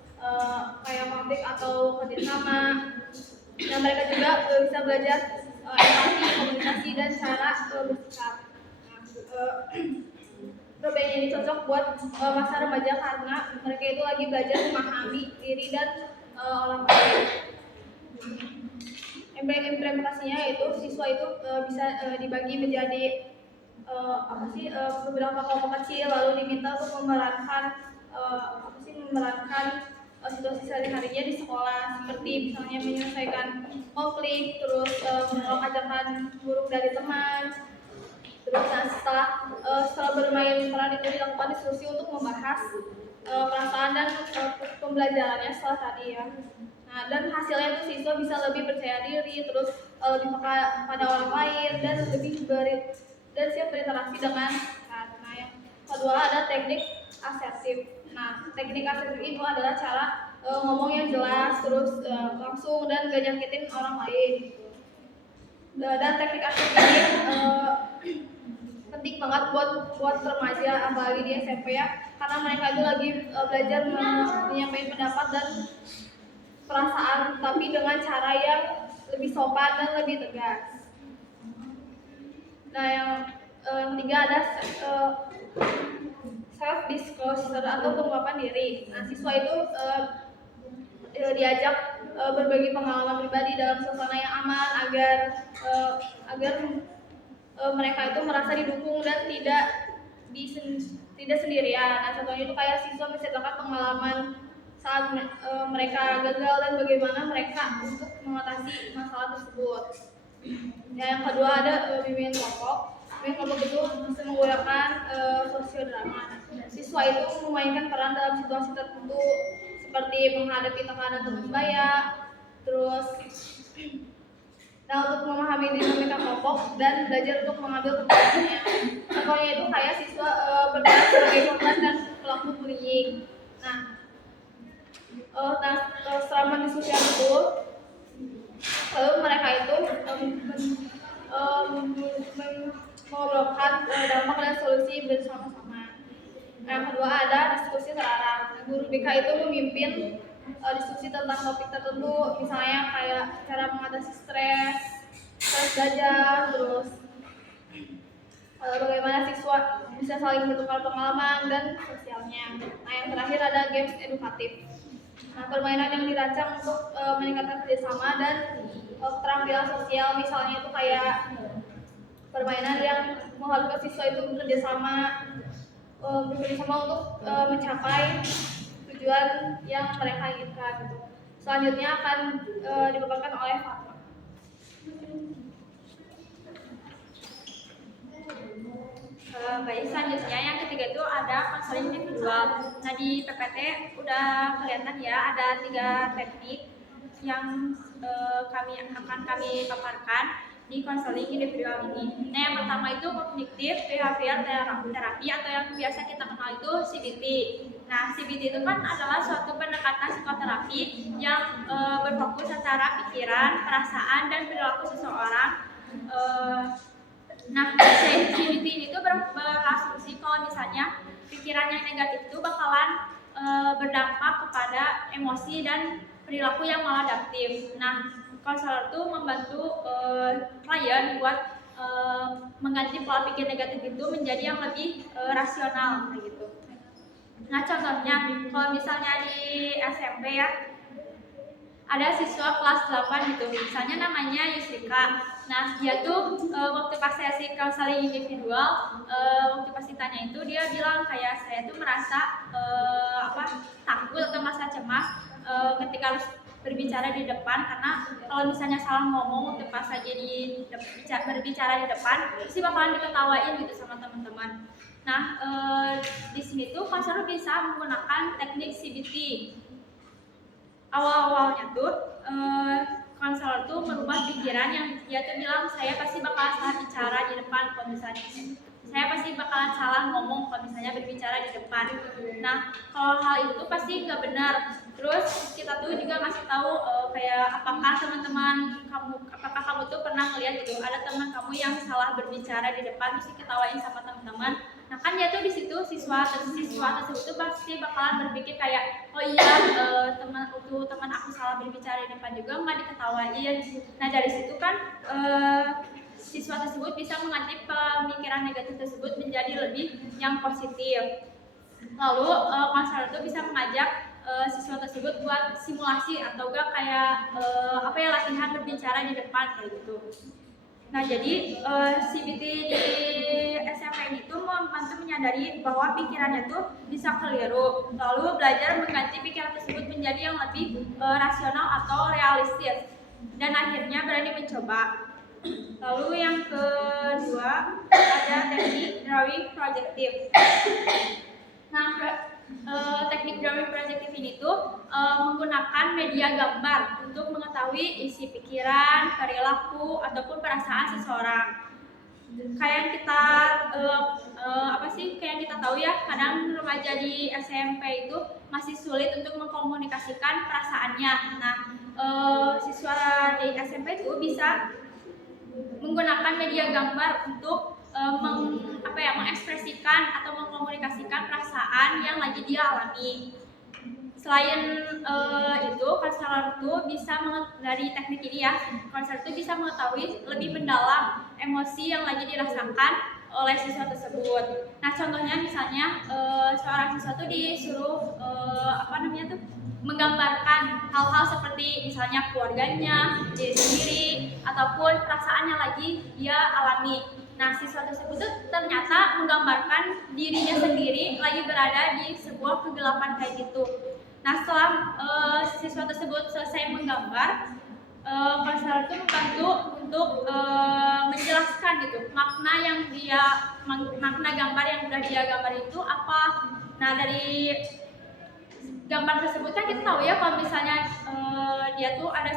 kayak konflik atau kerjasama. Nah, mereka juga bisa belajar empati, komunikasi, dan cara bersikap. Nah, ini cocok buat masa remaja karena mereka itu lagi belajar memahami diri dan orang lain. Implementasinya itu siswa itu bisa dibagi menjadi beberapa kelompok kecil, lalu diminta untuk memerankan situasi sehari-harinya di sekolah, seperti misalnya menyelesaikan konflik, terus menolak ajakan buruk dari teman. Terus setelah bermain peran itu dilakukan diskusi untuk membahas perasaan dan pembelajarannya setelah tadi ya. Nah, dan hasilnya itu siswa bisa lebih percaya diri, terus lebih peka pada orang lain, dan siap berinteraksi dengan masyarakat. Nah, yang kedua ada teknik asertif. Nah, teknik asertif itu adalah cara ngomong yang jelas, terus langsung dan gak nyakitin orang lain. Dan teknik asertif ini penting banget buat remaja apalagi di SMP ya, karena mereka itu lagi belajar menyampaikan pendapat dan perasaan, tapi dengan cara yang lebih sopan dan lebih tegas. Nah, yang ketiga ada self disclosure atau pengungkapan diri. Nah, siswa itu diajak berbagi pengalaman pribadi dalam suasana yang aman agar mereka itu merasa didukung dan tidak sendirian. Nah, contohnya itu kayak siswa menceritakan pengalaman saat mereka gagal dan bagaimana mereka untuk mengatasi masalah tersebut. Nah, yang kedua ada bimbingan kelompok. Bimbingan kelompok itu bisa menggunakan sosiodrama. Siswa itu memainkan peran dalam situasi tertentu seperti menghadapi tekanan teman sebaya, terus Nah, untuk memahami dinamika kelompok dan belajar untuk mengambil keputusannya. Contohnya itu kayak siswa berperan sebagai korban dan pelaku bullying. Nah, selama diskusi itu, mereka itu mengobrolkan dampak dan solusi bersama-sama. Yang kedua ada diskusi terarah. Guru BK itu memimpin diskusi tentang topik tertentu, misalnya kayak cara mengatasi stres belajar, terus bagaimana siswa bisa saling bertukar pengalaman dan sosialnya. Nah, yang terakhir ada games edukatif. Nah, permainan yang dirancang untuk meningkatkan kerjasama dan keterampilan sosial, misalnya itu kayak permainan yang mengharuskan siswa itu bekerjasama untuk mencapai tujuan yang mereka inginkan. Gitu. Selanjutnya akan dipaparkan oleh Fatma. Baik, selanjutnya yang ketiga itu ada konseling individual. Nah, di PPT udah kelihatan ya ada 3 teknik yang akan kami paparkan di konseling individual ini. Nah, yang pertama itu kognitif behavioral terapi atau yang biasa kita kenal itu CBT. Nah, CBT itu kan adalah suatu pendekatan psikoterapi yang berfokus secara pikiran, perasaan, dan perilaku seseorang. Nah, CBT ini tuh berasumsi kalau misalnya pikiran yang negatif itu bakalan berdampak kepada emosi dan perilaku yang maladaptif. Nah, konselor tuh membantu klien buat mengganti pola pikir negatif itu menjadi yang lebih rasional kayak gitu. Nah, contohnya kalau misalnya di SMP ya, ada siswa kelas 8 gitu, misalnya namanya Yusrika. Nah, dia tuh waktu pas sesi konseling individual, waktu pas ditanya itu dia bilang kayak saya tuh merasa takut atau merasa cemas ketika harus berbicara di depan, karena kalau misalnya salah ngomong waktu pas aja berbicara di depan pasti bakalan diketawain gitu sama teman-teman. Nah, di sini tuh konselor bisa menggunakan teknik CBT. Awal-awalnya tuh konselor tuh merubah pikiran yang dia tuh bilang saya pasti bakal salah bicara di depan kalau misalnya saya pasti bakalan salah ngomong kalau misalnya berbicara di depan. Nah, kalau hal itu pasti nggak benar. Terus kita tuh juga ngasih tahu kayak apakah kamu tuh pernah ngeliat gitu ada teman kamu yang salah berbicara di depan terus diketawain sama teman-teman. Nah, kan dia tuh di situ siswa tersebut tuh pasti bakalan berpikir kayak oh iya teman aku salah berbicara di depan juga nggak diketawain. Nah, dari situ kan siswa tersebut bisa mengganti pemikiran negatif tersebut menjadi lebih yang positif. Lalu konselor itu bisa mengajak siswa tersebut buat simulasi atau enggak kayak latihan berbicara di depan kayak gitu. Nah, jadi CBT di SMP ini tuh membantu menyadari bahwa pikirannya tuh bisa keliru, lalu belajar mengganti pikiran tersebut menjadi yang lebih rasional atau realistis, dan akhirnya berani mencoba. Lalu yang kedua ada teknik drawing projective. Nah, teknik drawing projective ini tuh menggunakan media gambar untuk mengetahui isi pikiran, perilaku, ataupun perasaan seseorang. Kayak kita kayak kita tahu ya, kadang remaja di SMP itu masih sulit untuk mengkomunikasikan perasaannya. Nah, siswa di SMP itu bisa menggunakan media gambar untuk mengekspresikan atau mengkomunikasikan perasaan yang lagi dia alami. Selain itu, konselor itu bisa dari teknik ini ya, konselor itu bisa mengetahui lebih mendalam emosi yang lagi dirasakan oleh siswa tersebut. Nah, contohnya misalnya seorang siswa itu disuruh menggambarkan hal-hal seperti misalnya keluarganya, diri sendiri, ataupun perasaan yang lagi dia alami. Nah, siswa tersebut ternyata menggambarkan dirinya sendiri lagi berada di sebuah kegelapan kayak gitu. Nah, setelah siswa tersebut selesai menggambar, konselor itu membantu untuk menjelaskan gitu makna gambar yang sudah dia gambar itu apa. Nah, dari gambar tersebut kan kita tahu ya kalau misalnya dia tuh ada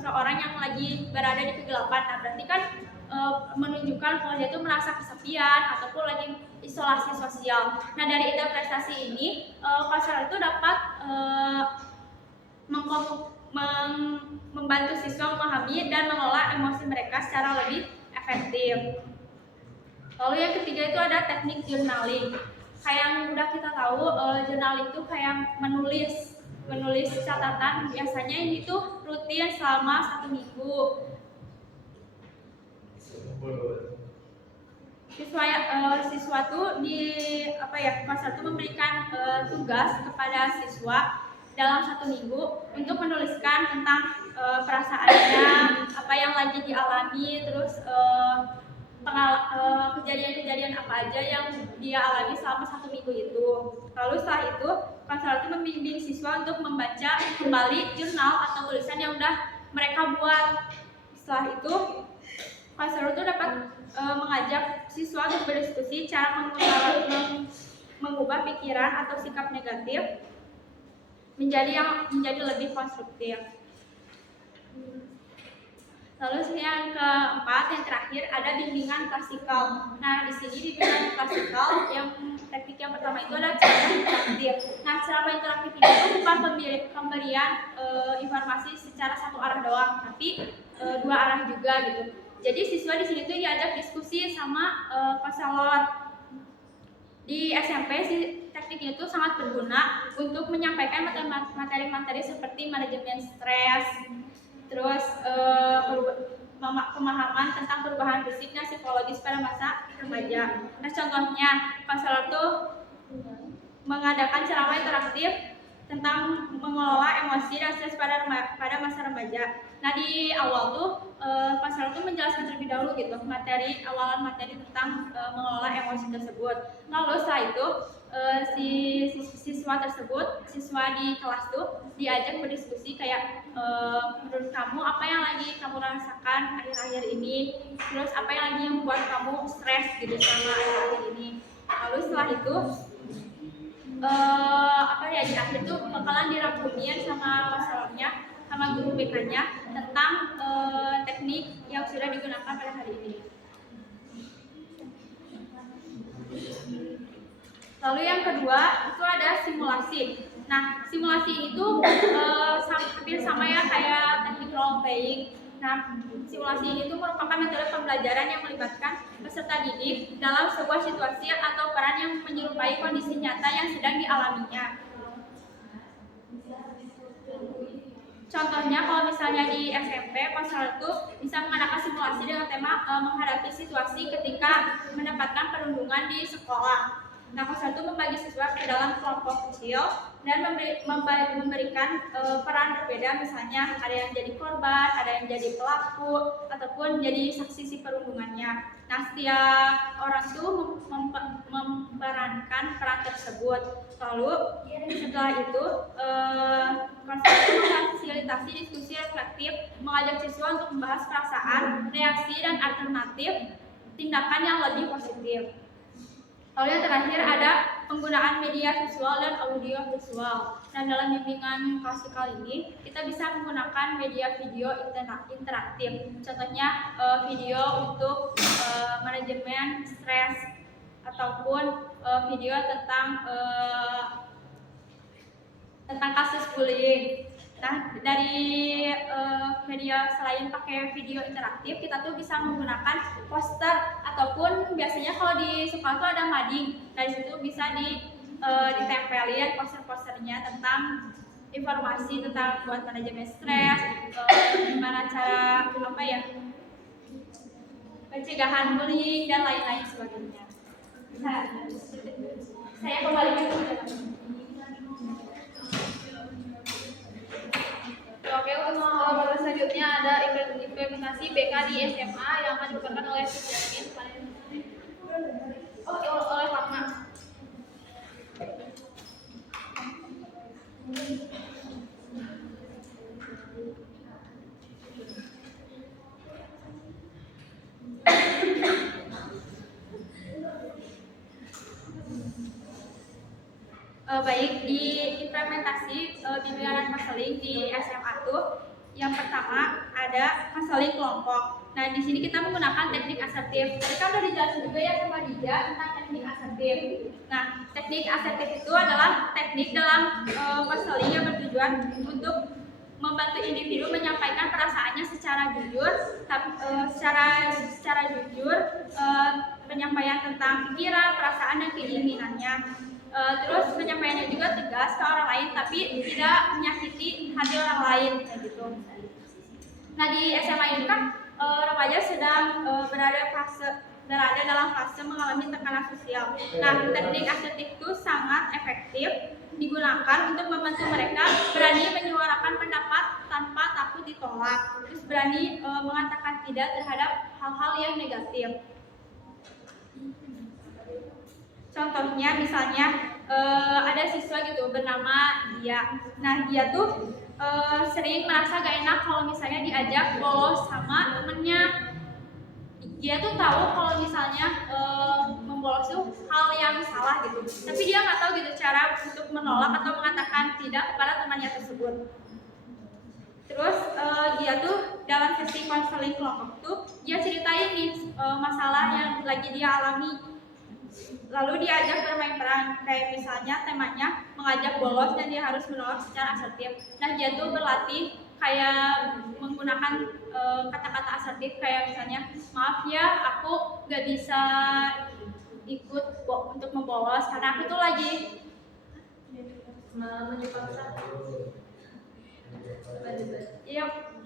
seorang yang lagi berada di kegelapan. Nah, berarti kan menunjukkan kalau dia tuh merasa kesepian ataupun lagi isolasi sosial. Nah, dari interpretasi ini konselor itu dapat membantu siswa memahami dan mengelola emosi mereka secara lebih efektif. Lalu yang ketiga itu ada teknik journaling. Kayak yang udah kita tahu, journaling itu kayak menulis catatan. Biasanya ini tuh rutin selama 1 minggu. Siswa tuh konselor tuh memberikan tugas kepada siswa dalam 1 minggu untuk menuliskan tentang perasaannya, apa yang lagi dialami, terus kejadian-kejadian apa aja yang dia alami selama 1 minggu itu. Lalu setelah itu konselor itu membimbing siswa untuk membaca kembali jurnal atau tulisan yang udah mereka buat. Setelah itu konselor itu dapat mengajak siswa untuk berdiskusi cara mengubah pikiran atau sikap negatif menjadi lebih konstruktif. Lalu yang keempat, yang terakhir ada bimbingan klasikal. Nah, di sini bimbingan klasikal yang teknik yang pertama itu ada ceramah interaktif. Nah, ceramah interaktif ini itu bukan pemberian informasi secara satu arah doang, tapi 2 arah juga gitu. Jadi siswa di sini tuh diajak diskusi sama konselor. Di SMP teknik itu sangat berguna untuk menyampaikan materi-materi seperti manajemen stres, terus pemahaman tentang perubahan fisik dan psikologis pada masa remaja. Nah, contohnya konselor tuh mengadakan ceramah interaktif tentang mengelola emosi dan stres pada masa remaja. Nah, di awal tuh konselor tuh menjelaskan terlebih dahulu gitu awalan materi tentang mengelola emosi tersebut. Lalu setelah itu siswa di kelas tuh diajak berdiskusi kayak menurut kamu apa yang lagi kamu rasakan akhir-akhir ini, terus apa yang lagi membuat kamu stres gitu selama akhir-akhir ini. Lalu setelah itu di akhir tuh bakalan dirangkumin sama konselornya sama guru BK-nya tentang teknik yang sudah digunakan pada hari ini. Lalu yang kedua itu ada simulasi. Nah, simulasi itu hampir sama ya kayak teknik role playing. Nah, simulasi ini itu merupakan metode pembelajaran yang melibatkan peserta didik dalam sebuah situasi atau peran yang menyerupai kondisi nyata yang sedang dialaminya. Contohnya kalau misalnya di SMP, konselor itu bisa mengadakan simulasi dengan tema menghadapi situasi ketika mendapatkan perundungan di sekolah. Nah, konselor itu membagi siswa ke dalam kelompok kecil dan memberikan peran berbeda, misalnya ada yang jadi korban, ada yang jadi pelaku, ataupun jadi saksi si perundungannya. Nah, setiap orang itu memerankan peran tersebut. Lalu setelah itu konselor itu memfasilitasi diskusi reflektif, mengajak siswa untuk membahas perasaan, reaksi, dan alternatif tindakan yang lebih positif. Lalu yang terakhir ada penggunaan media visual dan audio visual. Nah, dalam bimbingan klasikal ini kita bisa menggunakan media video interaktif. Contohnya video untuk manajemen stres ataupun video tentang kasus bullying. Nah, dari media selain pakai video interaktif, kita tuh bisa menggunakan poster ataupun biasanya kalau di sekolah tuh ada mading. Nah, di situ bisa ditempelin poster-posternya tentang informasi tentang buat manajemen stres, gimana cara pencegahan bullying dan lain-lain sebagainya. Nah, saya kembalikan ke Oke, untuk selanjutnya ada implementasi BK di SMA yang akan dilakukan oleh Jasmine oleh Fatma. Baik, di implementasi bimbingan dan konseling di SMA tuh yang pertama ada konseling kelompok. Nah, di sini kita menggunakan teknik asertif. Tadi kan udah dijelasin juga ya sama Dija tentang teknik asertif. Nah, teknik asertif itu adalah teknik dalam konseling yang bertujuan untuk membantu individu menyampaikan perasaannya secara jujur, secara jujur, penyampaian tentang pikiran, perasaan dan keinginannya. Terus penyampaiannya juga tegas ke orang lain, tapi tidak menyakiti hati orang lain, kayak gitu. Nah, di SMA ini kan remaja sedang berada dalam fase mengalami tekanan sosial. Nah, teknik asertif itu sangat efektif digunakan untuk membantu mereka berani menyuarakan pendapat tanpa takut ditolak, terus berani mengatakan tidak terhadap hal-hal yang negatif. Contohnya misalnya ada siswa gitu bernama Dia. Nah, dia tuh sering merasa gak enak kalau misalnya diajak bolos sama temennya. Dia tuh tahu kalau misalnya membolos itu hal yang salah gitu, tapi dia nggak tahu gitu cara untuk menolak atau mengatakan tidak kepada temannya tersebut. Terus dia tuh dalam sesi konseling kelompok tuh dia ceritain nih masalah yang lagi dia alami. Lalu diajak bermain peran, kayak misalnya temanya mengajak bolos dan dia harus menolak secara asertif. Nah, dia tuh berlatih kayak menggunakan kata-kata asertif kayak misalnya, maaf ya, aku gak bisa ikut untuk membolos karena aku tuh lagi menyebabkan. Iya,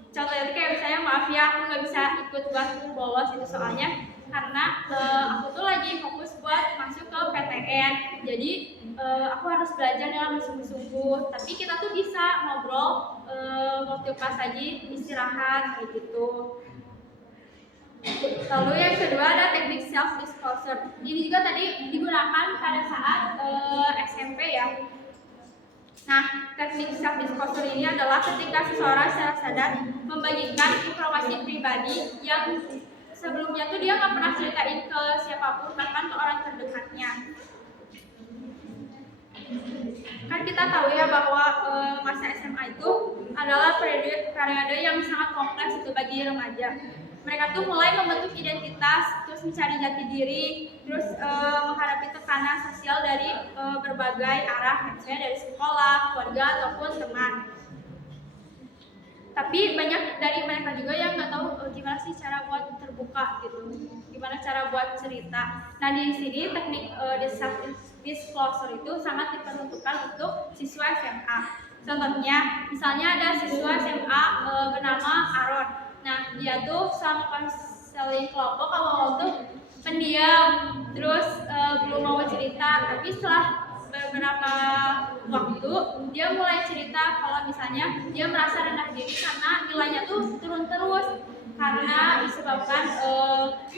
contohnya kayak misalnya, maaf ya, aku gak bisa ikut buat bolos itu soalnya karena aku tuh lagi fokus buat masuk ke PTN, jadi aku harus belajar dengan bersungguh-sungguh. Tapi kita tuh bisa ngobrol waktu pas lagi istirahat kayak gitu. Lalu yang kedua ada teknik self disclosure. Ini juga tadi digunakan pada saat SMP ya. Nah, teknik self disclosure ini adalah ketika seseorang secara sadar membagikan informasi pribadi yang sebelumnya tuh dia nggak pernah ceritain ke siapapun, bahkan ke orang terdekatnya. Kan kita tahu ya bahwa masa SMA itu adalah periode yang sangat kompleks itu bagi remaja. Mereka tuh mulai membentuk identitas, terus mencari jati diri, terus menghadapi tekanan sosial dari berbagai arah, misalnya dari sekolah, keluarga ataupun teman. Tapi banyak dari mereka juga yang nggak tahu gimana sih cara buat terbuka gitu, gimana cara buat cerita. Nah, di sini teknik self disclosure itu sangat diperuntukkan untuk siswa SMA. Contohnya, misalnya ada siswa SMA bernama Aaron. Nah, dia tuh selama konseling kelompok awal tuh pendiam, terus belum mau cerita. Tapi setelah beberapa waktu dia mulai cerita kalau misalnya dia merasa rendah diri karena nilainya tuh turun terus karena disebabkan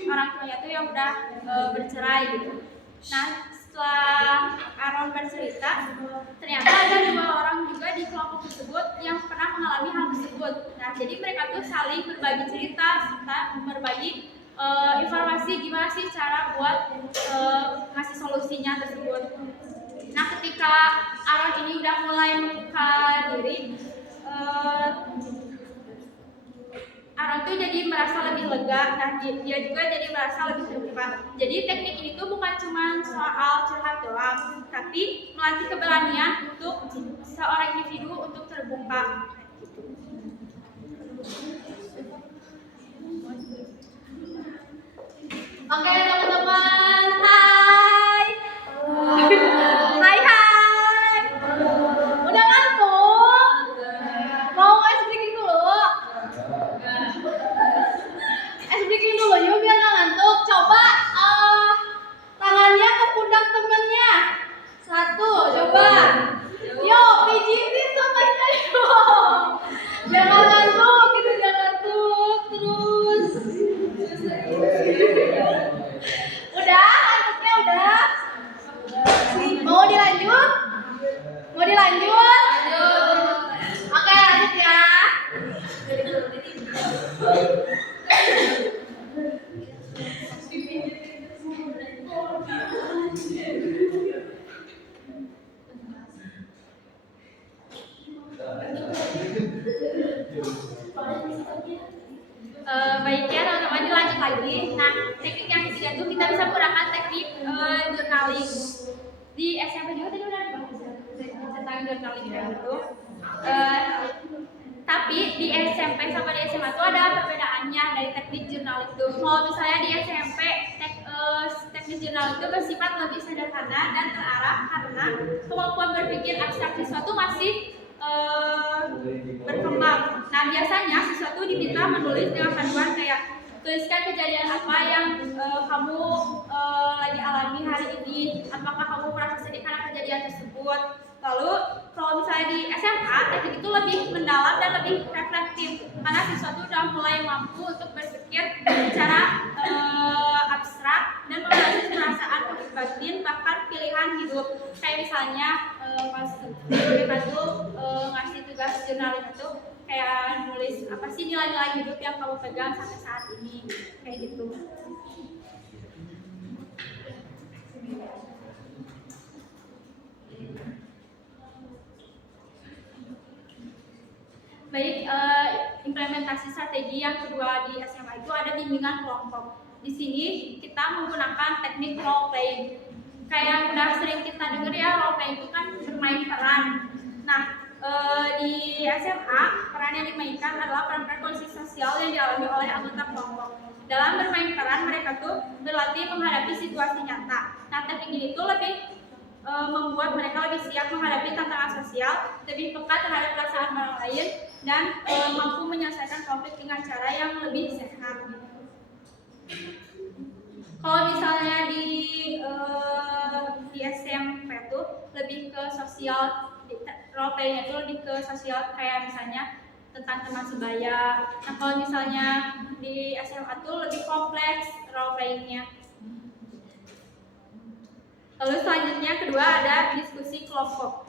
orang tuanya tuh yang udah bercerai gitu. Nah, setelah Aaron bercerita, ternyata ada 2 orang juga di kelompok tersebut yang pernah mengalami hal tersebut. Nah, jadi mereka tuh saling berbagi cerita serta berbagi informasi gimana sih cara buat ngasih solusinya tersebut. Nah, ketika Aaron ini udah mulai membuka diri, Aaron tuh jadi merasa lebih lega. Nah, dia juga jadi merasa lebih terbuka. Jadi teknik ini tuh bukan cuma soal curhat doang, tapi melatih keberanian untuk seorang individu untuk terbuka. Oke, teman-teman, hai. Hai. Udah ngantuk? Mau ice breaking dulu? Ice breaking dulu yuk biar nggak ngantuk. Coba tangannya ke pundak temennya. 1, coba. Yuk, pijitin sampai yuk. Jangan ngantuk, gitu jangan Baik ya teman-teman, dilanjut lagi. Nah, teknik yang ketiga itu kita bisa menggunakan teknik journaling. Di SMP juga tadi udah dibahas tentang journaling kayak gitu. Tapi di SMP sama di SMA itu ada perbedaannya dari teknik journaling itu. Kalau misalnya di SMP teknik journaling itu bersifat lebih sederhana dan terarah karena kemampuan berpikir abstrak siswa itu masih berkembang. Nah, biasanya siswa itu diminta menulis dengan panduan kayak tuliskan kejadian apa yang kamu lagi alami hari ini. Apakah kamu merasa sedih karena kejadian tersebut? Lalu kalau misalnya di SMA, teknik itu lebih mendalam dan lebih reflektif karena siswa itu udah mulai mampu untuk berpikir secara abstrak dan menganalisis perasaan batin bahkan pilihan hidup. Kayak misalnya pas mereka tuh ngasih tugas jurnalis itu kayak nulis apa sih nilai-nilai hidup yang kamu pegang sampai saat ini, kayak gitu. Baik, implementasi strategi yang kedua di SMA itu ada bimbingan kelompok. Di sini kita menggunakan teknik role playing. Kayak yang udah sering kita dengar ya, role playing itu kan bermain peran. Nah, di SMA peran yang dimainkan adalah peran-peran kondisi sosial yang dialami oleh anggota kelompok. Dalam bermain peran mereka tuh berlatih menghadapi situasi nyata. Nah, teknik ini tuh lebih membuat mereka lebih siap menghadapi tantangan sosial, lebih peka terhadap perasaan orang lain, dan mampu menyelesaikan konflik dengan cara yang lebih sehat. Kalau misalnya di SMP tuh lebih ke sosial, role play-nya itu lebih ke sosial kayak misalnya tentang teman sebaya. Nah, kalau misalnya di SMA tuh lebih kompleks role play-nya. Lalu selanjutnya kedua ada diskusi kelompok.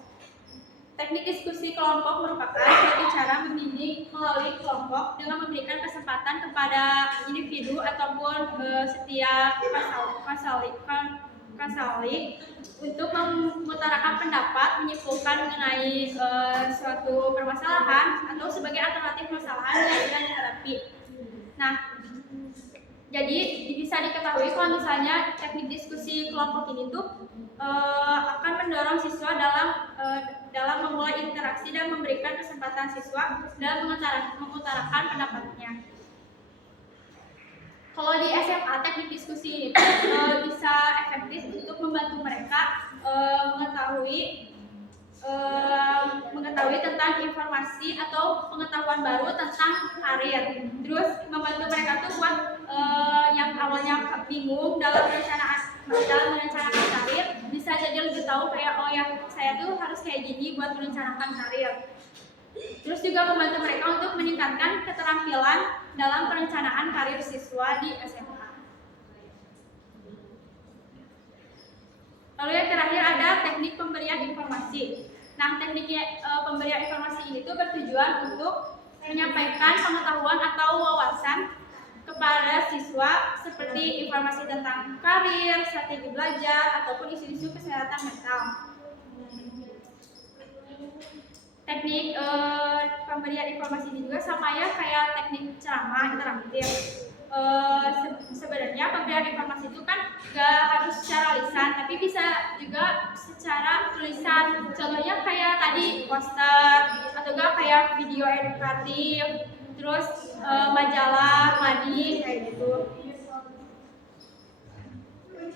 Teknik diskusi kelompok merupakan suatu cara membimbing melalui kelompok dengan memberikan kesempatan kepada individu ataupun setiap kasali untuk mengutarakan pendapat, menyimpulkan mengenai suatu permasalahan atau sebagai alternatif permasalahan yang sedang dihadapi. Nah, jadi bisa diketahui kalau misalnya teknik diskusi kelompok ini tuh akan mendorong siswa dalam memulai interaksi dan memberikan kesempatan siswa dalam mengutarakan pendapatnya. Kalau di SMA teknik diskusi ini bisa efektif untuk membantu mereka mengetahui tentang informasi atau pengetahuan baru tentang karir. Terus membantu mereka tuh buat yang awalnya bingung dalam merencanakan karir bisa jadi lebih tahu kayak oh yang saya tuh harus kayak gini buat merencanakan karir. Terus juga membantu mereka untuk meningkatkan keterampilan dalam perencanaan karir siswa di SMA. Lalu yang terakhir ada teknik pemberian informasi. Nah, teknik pemberian informasi ini tuh bertujuan untuk menyampaikan pengetahuan atau wawasan kepada siswa seperti informasi tentang karir, strategi belajar, ataupun isu-isu kesehatan mental. Teknik pemberian informasi ini juga sama ya kayak teknik ceramah interaktif. Sebenarnya pemberian informasi itu kan gak harus secara lisan, tapi bisa juga secara tulisan. Contohnya kayak tadi poster atau gak kayak video edukatif, terus majalah, mading kayak gitu.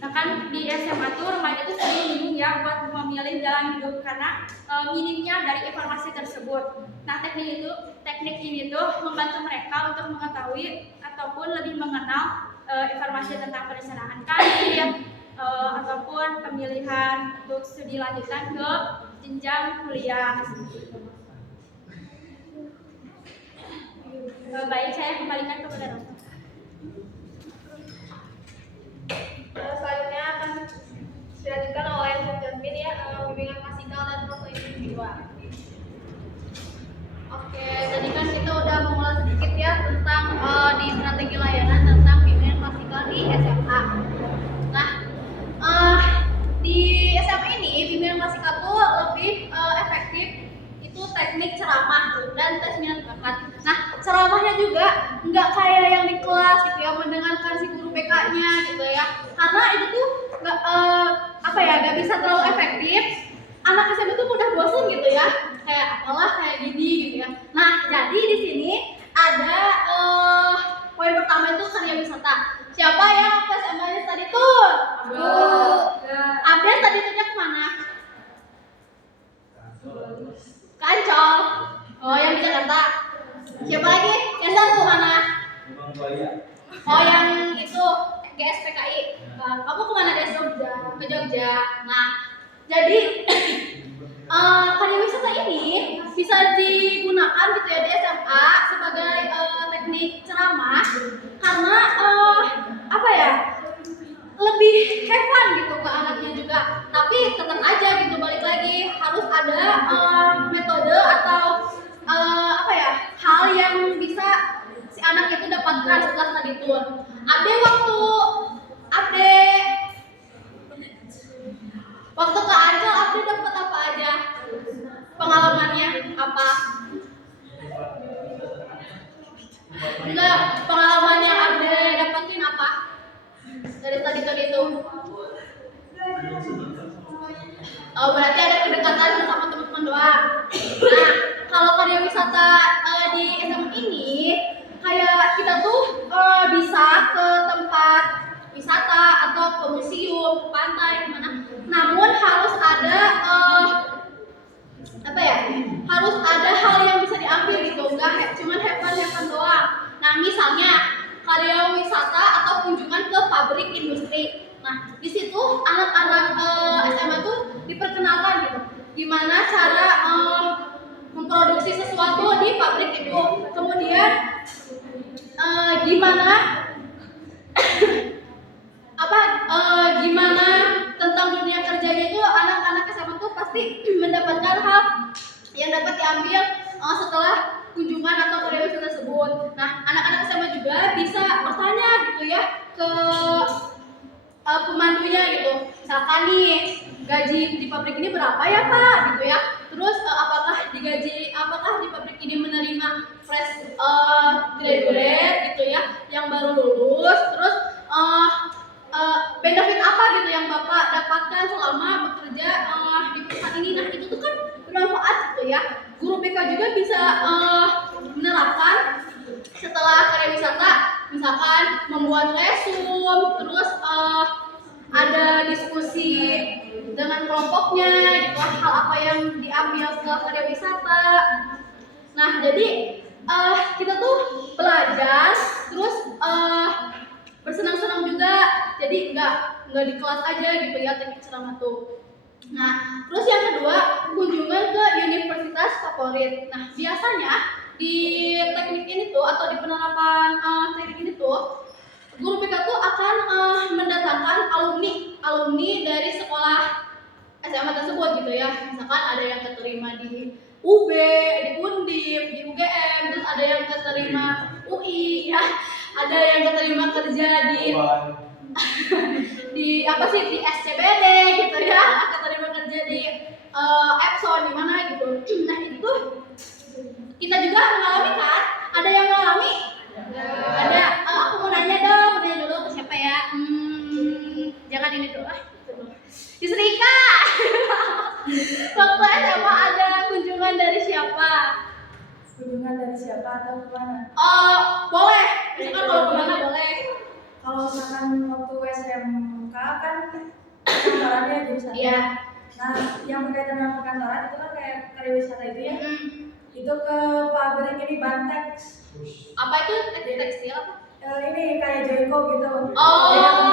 Nah kan di SMA tuh remaja tuh sering bingung ya buat memilih jalan hidup karena minimnya dari informasi tersebut. Nah teknik ini tuh membantu mereka untuk mengetahui ataupun lebih mengenal informasi tentang perencanaan karir ataupun pemilihan untuk studi lanjutan ke jenjang kuliah. Baik, saya kembalikan kepada Dr. Selanjutnya akan dilanjutkan oleh Chef Jasmine ya, bimbingan klasikal dan foto individual. Oke, jadi kan kita udah mengulas sedikit ya tentang di strategi layanan tentang bimbingan klasikal di SMA. Nah, di SMA ini bimbingan klasikal tuh lebih efektif itu teknik ceramah dan tes minat bakat. Nah, ceramahnya juga nggak kayak yang di kelas apa ya, gak bisa terlalu efektif, anak SMA tuh mudah bosan gitu ya, kayak apalah kayak gini gitu ya. Nah jadi di sini ada poin pertama itu karya wisata. Siapa yang ke SMA-nya tadi tuh? Abden tadi tuhnya kemana? Ke Ancol. Oh yang di Jakarta. Siapa lagi? Yang satu mana? Oh yang itu GSPKI. Kamu kemana deh? Jogja. Ke Jogja. Nah jadi karya wisata ini bisa digunakan gitu ya di SMA sebagai teknik ceramah karena apa ya, lebih have fun gitu ke anaknya juga, tapi tetap aja gitu balik lagi harus ada metode atau apa ya, hal yang bisa si anak itu dapatkan setelah tadi tour. Waktu ke Ancol Abdi dapat apa aja? Pengalamannya apa? Enggak, pengalaman yang Abdi dapetin apa? Dari tadi itu. Oh, berarti ada kedekatan sama teman-teman doang. Nah, kalau karya wisata di SMA ini kayak kita tuh bisa ke tempat wisata atau ke museum, ke pantai, kemana. Namun harus ada apa ya? Harus ada hal yang bisa diambil gitu, enggak cuma have fun doang. Nah, misalnya karya wisata atau kunjungan ke pabrik industri. Nah, di situ anak-anak SMA tuh diperkenalkan gitu, gimana cara memproduksi sesuatu di pabrik itu. Kemudian gimana gimana tentang dunia kerjanya itu anak-anak SMA tuh pasti mendapatkan hal yang dapat diambil setelah kunjungan atau karya wisata tersebut. Nah, anak-anak SMA juga bisa bertanya gitu ya ke pemandunya gitu. Misalkan nih, gaji di pabrik ini berapa ya Pak gitu ya. Terus apakah di pabrik ini menerima fresh graduate gitu ya yang baru lulus. Terus benefit apa gitu yang Bapak dapatkan selama bekerja di perusahaan ini. Nah, itu tuh kan bermanfaat gitu ya. Guru BK juga bisa menerapkan setelah karya wisata, misalkan membuat lesson, terus ada diskusi dengan kelompoknya gitu, hal apa yang diambil setelah karya wisata. Nah, jadi kita tuh belajar terus bersenang-senang juga, jadi nggak di kelas aja gitu ya teknik ceramah tuh. Nah, terus yang kedua, kunjungan ke universitas favorit. Nah, biasanya di teknik ini tuh atau di penerapan teknik ini tuh, guru BK tuh akan mendatangkan alumni dari sekolah SMA tersebut gitu ya. Misalkan ada yang keterima di UB, di Undip, di UGM, terus ada yang keterima UI ya, ada yang keterima kerja di apa sih, di SCBD gitu ya, keterima kerja di Epson di mana gitu. Nah, itu kita juga mengalami kan? Ada yang mengalami? Ada. Aku mau nanya dulu ke siapa ya? Jangan ini dulu. Yusrika. Waktu SMA ada kunjungan dari siapa? Kunjungan dari siapa atau kemana? Boleh. Misalkan kalau kemana boleh. Kalau misalkan waktu SMK kan kantorannya jurusan. Iya. Nah, yang berkaitan dengan perkantoran itu kan kayak karya wisata itu ya. Itu ke pabrik ini Bantex. Apa itu tekstil apa? Ini kayak Joyko gitu. Oh, yang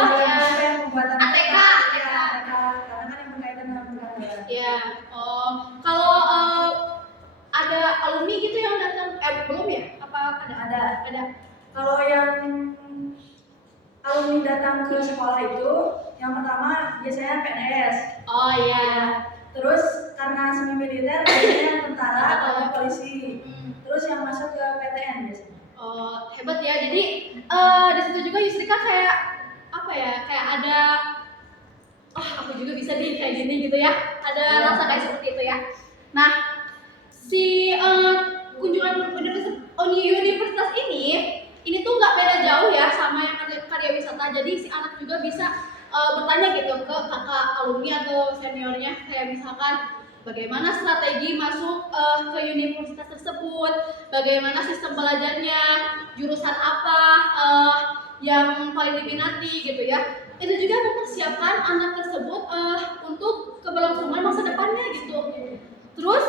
pembuatan ATK. Ya, ATK. Karena kan yang berkaitan dengan perkantoran. Iya. Kalau ada alumni gitu yang datang, belum ya? Apa ada? Ada. Kalau yang alumni datang ke sekolah itu, yang pertama biasanya PNS. Oh iya. Terus karena semi militer biasanya tentara atau polisi. Terus yang masuk ke PTN biasanya. Oh, hebat ya. Jadi di situ juga Yusrika kayak apa ya? Kayak ada aku juga bisa kayak gini gitu ya. Ada rasa kayak seperti itu ya. Nah, si kunjungan universitas ini tuh nggak beda jauh ya sama yang karya wisata. Jadi si anak juga bisa bertanya gitu ke kakak alumni atau seniornya, kayak misalkan bagaimana strategi masuk ke universitas tersebut, bagaimana sistem belajarnya, jurusan apa yang paling diminati gitu ya. Itu juga mempersiapkan anak tersebut untuk keberlangsungan masa depannya gitu. Terus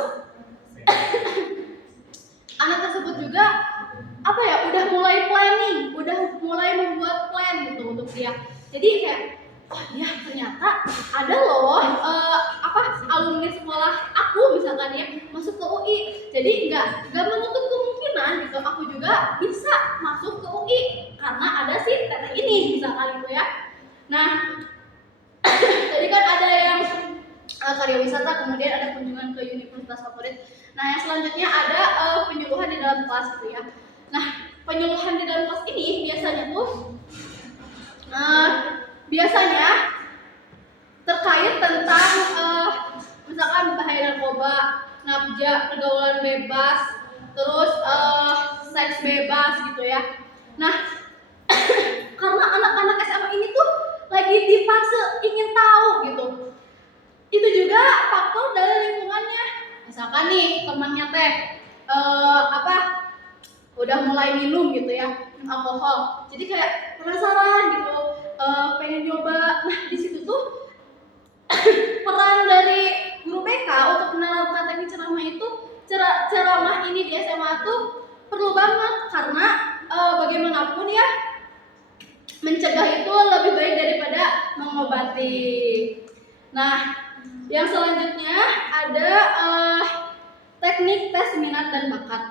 anak tersebut juga apa ya, udah mulai planning, udah mulai membuat plan gitu untuk dia. Jadi kayak oh ya ternyata ada loh alumni sekolah aku misalkan ya masuk ke UI. Jadi nggak menutup kemungkinan gitu aku juga bisa masuk ke UI karena ada si teteh ini misalkan gitu ya. Nah tadi kan ada yang karya wisata, kemudian ada kunjungan ke universitas favorit. Nah yang selanjutnya ada penyuluhan di dalam kelas gitu ya. Nah penyuluhan di dalam kelas ini biasanya terkait tentang misalkan bahaya narkoba, nafja, pergaulan bebas, terus seks bebas gitu ya. Nah karena anak-anak SMA ini tuh lagi di fase ingin tahu gitu. Itu juga faktor dari lingkungannya. Misalkan nih temannya teh udah mulai minum gitu ya, alkohol. Jadi kayak penasaran gitu, pengen nyoba. Nah di situ tuh peran dari guru BK untuk menerapkan teknik ceramah itu, ceramah ini di SMA tuh perlu banget karena bagaimanapun ya mencegah itu lebih baik daripada mengobati. Nah, yang selanjutnya ada teknik tes minat dan bakat.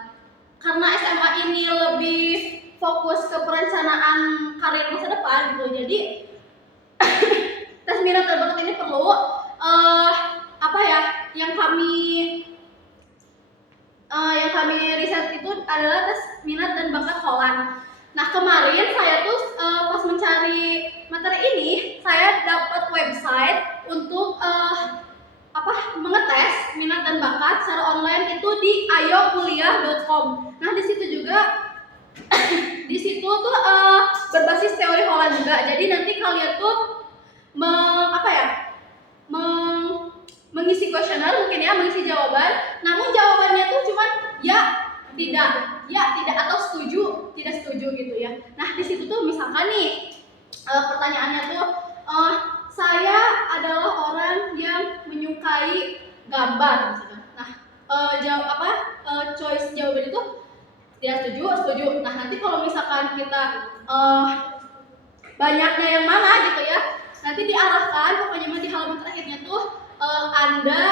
Karena SMA ini lebih fokus ke perencanaan karir masa depan gitu, jadi tes minat dan bakat ini perlu yang kami riset itu adalah tes minat dan bakat Holland. Nah kemarin saya tuh pas mencari materi ini, saya dapat website untuk mengetes minat dan bakat secara online itu di ayokuliah.com. Nah di situ juga tuh berbasis teori Holland juga. Jadi nanti kalian tuh mengisi kuesioner mungkin ya, mengisi jawaban. Namun jawabannya tuh cuman ya, tidak atau setuju, tidak setuju gitu ya. Nah di situ tuh misalkan nih pertanyaannya tuh saya adalah orang yang menyukai gambar misalkan. Nah choice jawaban itu tidak setuju, setuju. Nah nanti kalau misalkan kita banyaknya yang mana gitu ya, nanti diarahkan pokoknya di halaman terakhirnya tuh Anda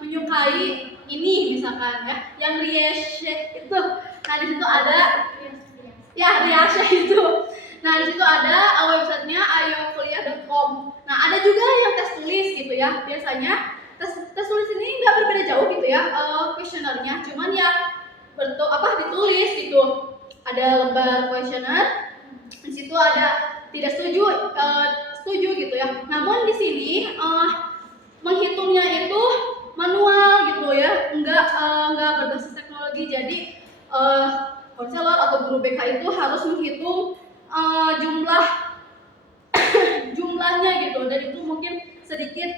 menyukai ini misalkan ya, yang riashe itu. Nah di situ ada ya riashe itu. Nah di situ ada websitenya ayokuliah.com. Nah ada juga yang tes tulis gitu ya. Biasanya tes tulis ini nggak berbeda jauh gitu ya kuesionernya, cuman ya ditulis gitu. Ada lembar kuesioner, di situ ada tidak setuju, setuju gitu ya. Namun di sini menghitungnya itu manual gitu ya, enggak berbasis teknologi. Jadi konselor atau guru BK itu harus menghitung jumlahnya gitu, dan itu mungkin sedikit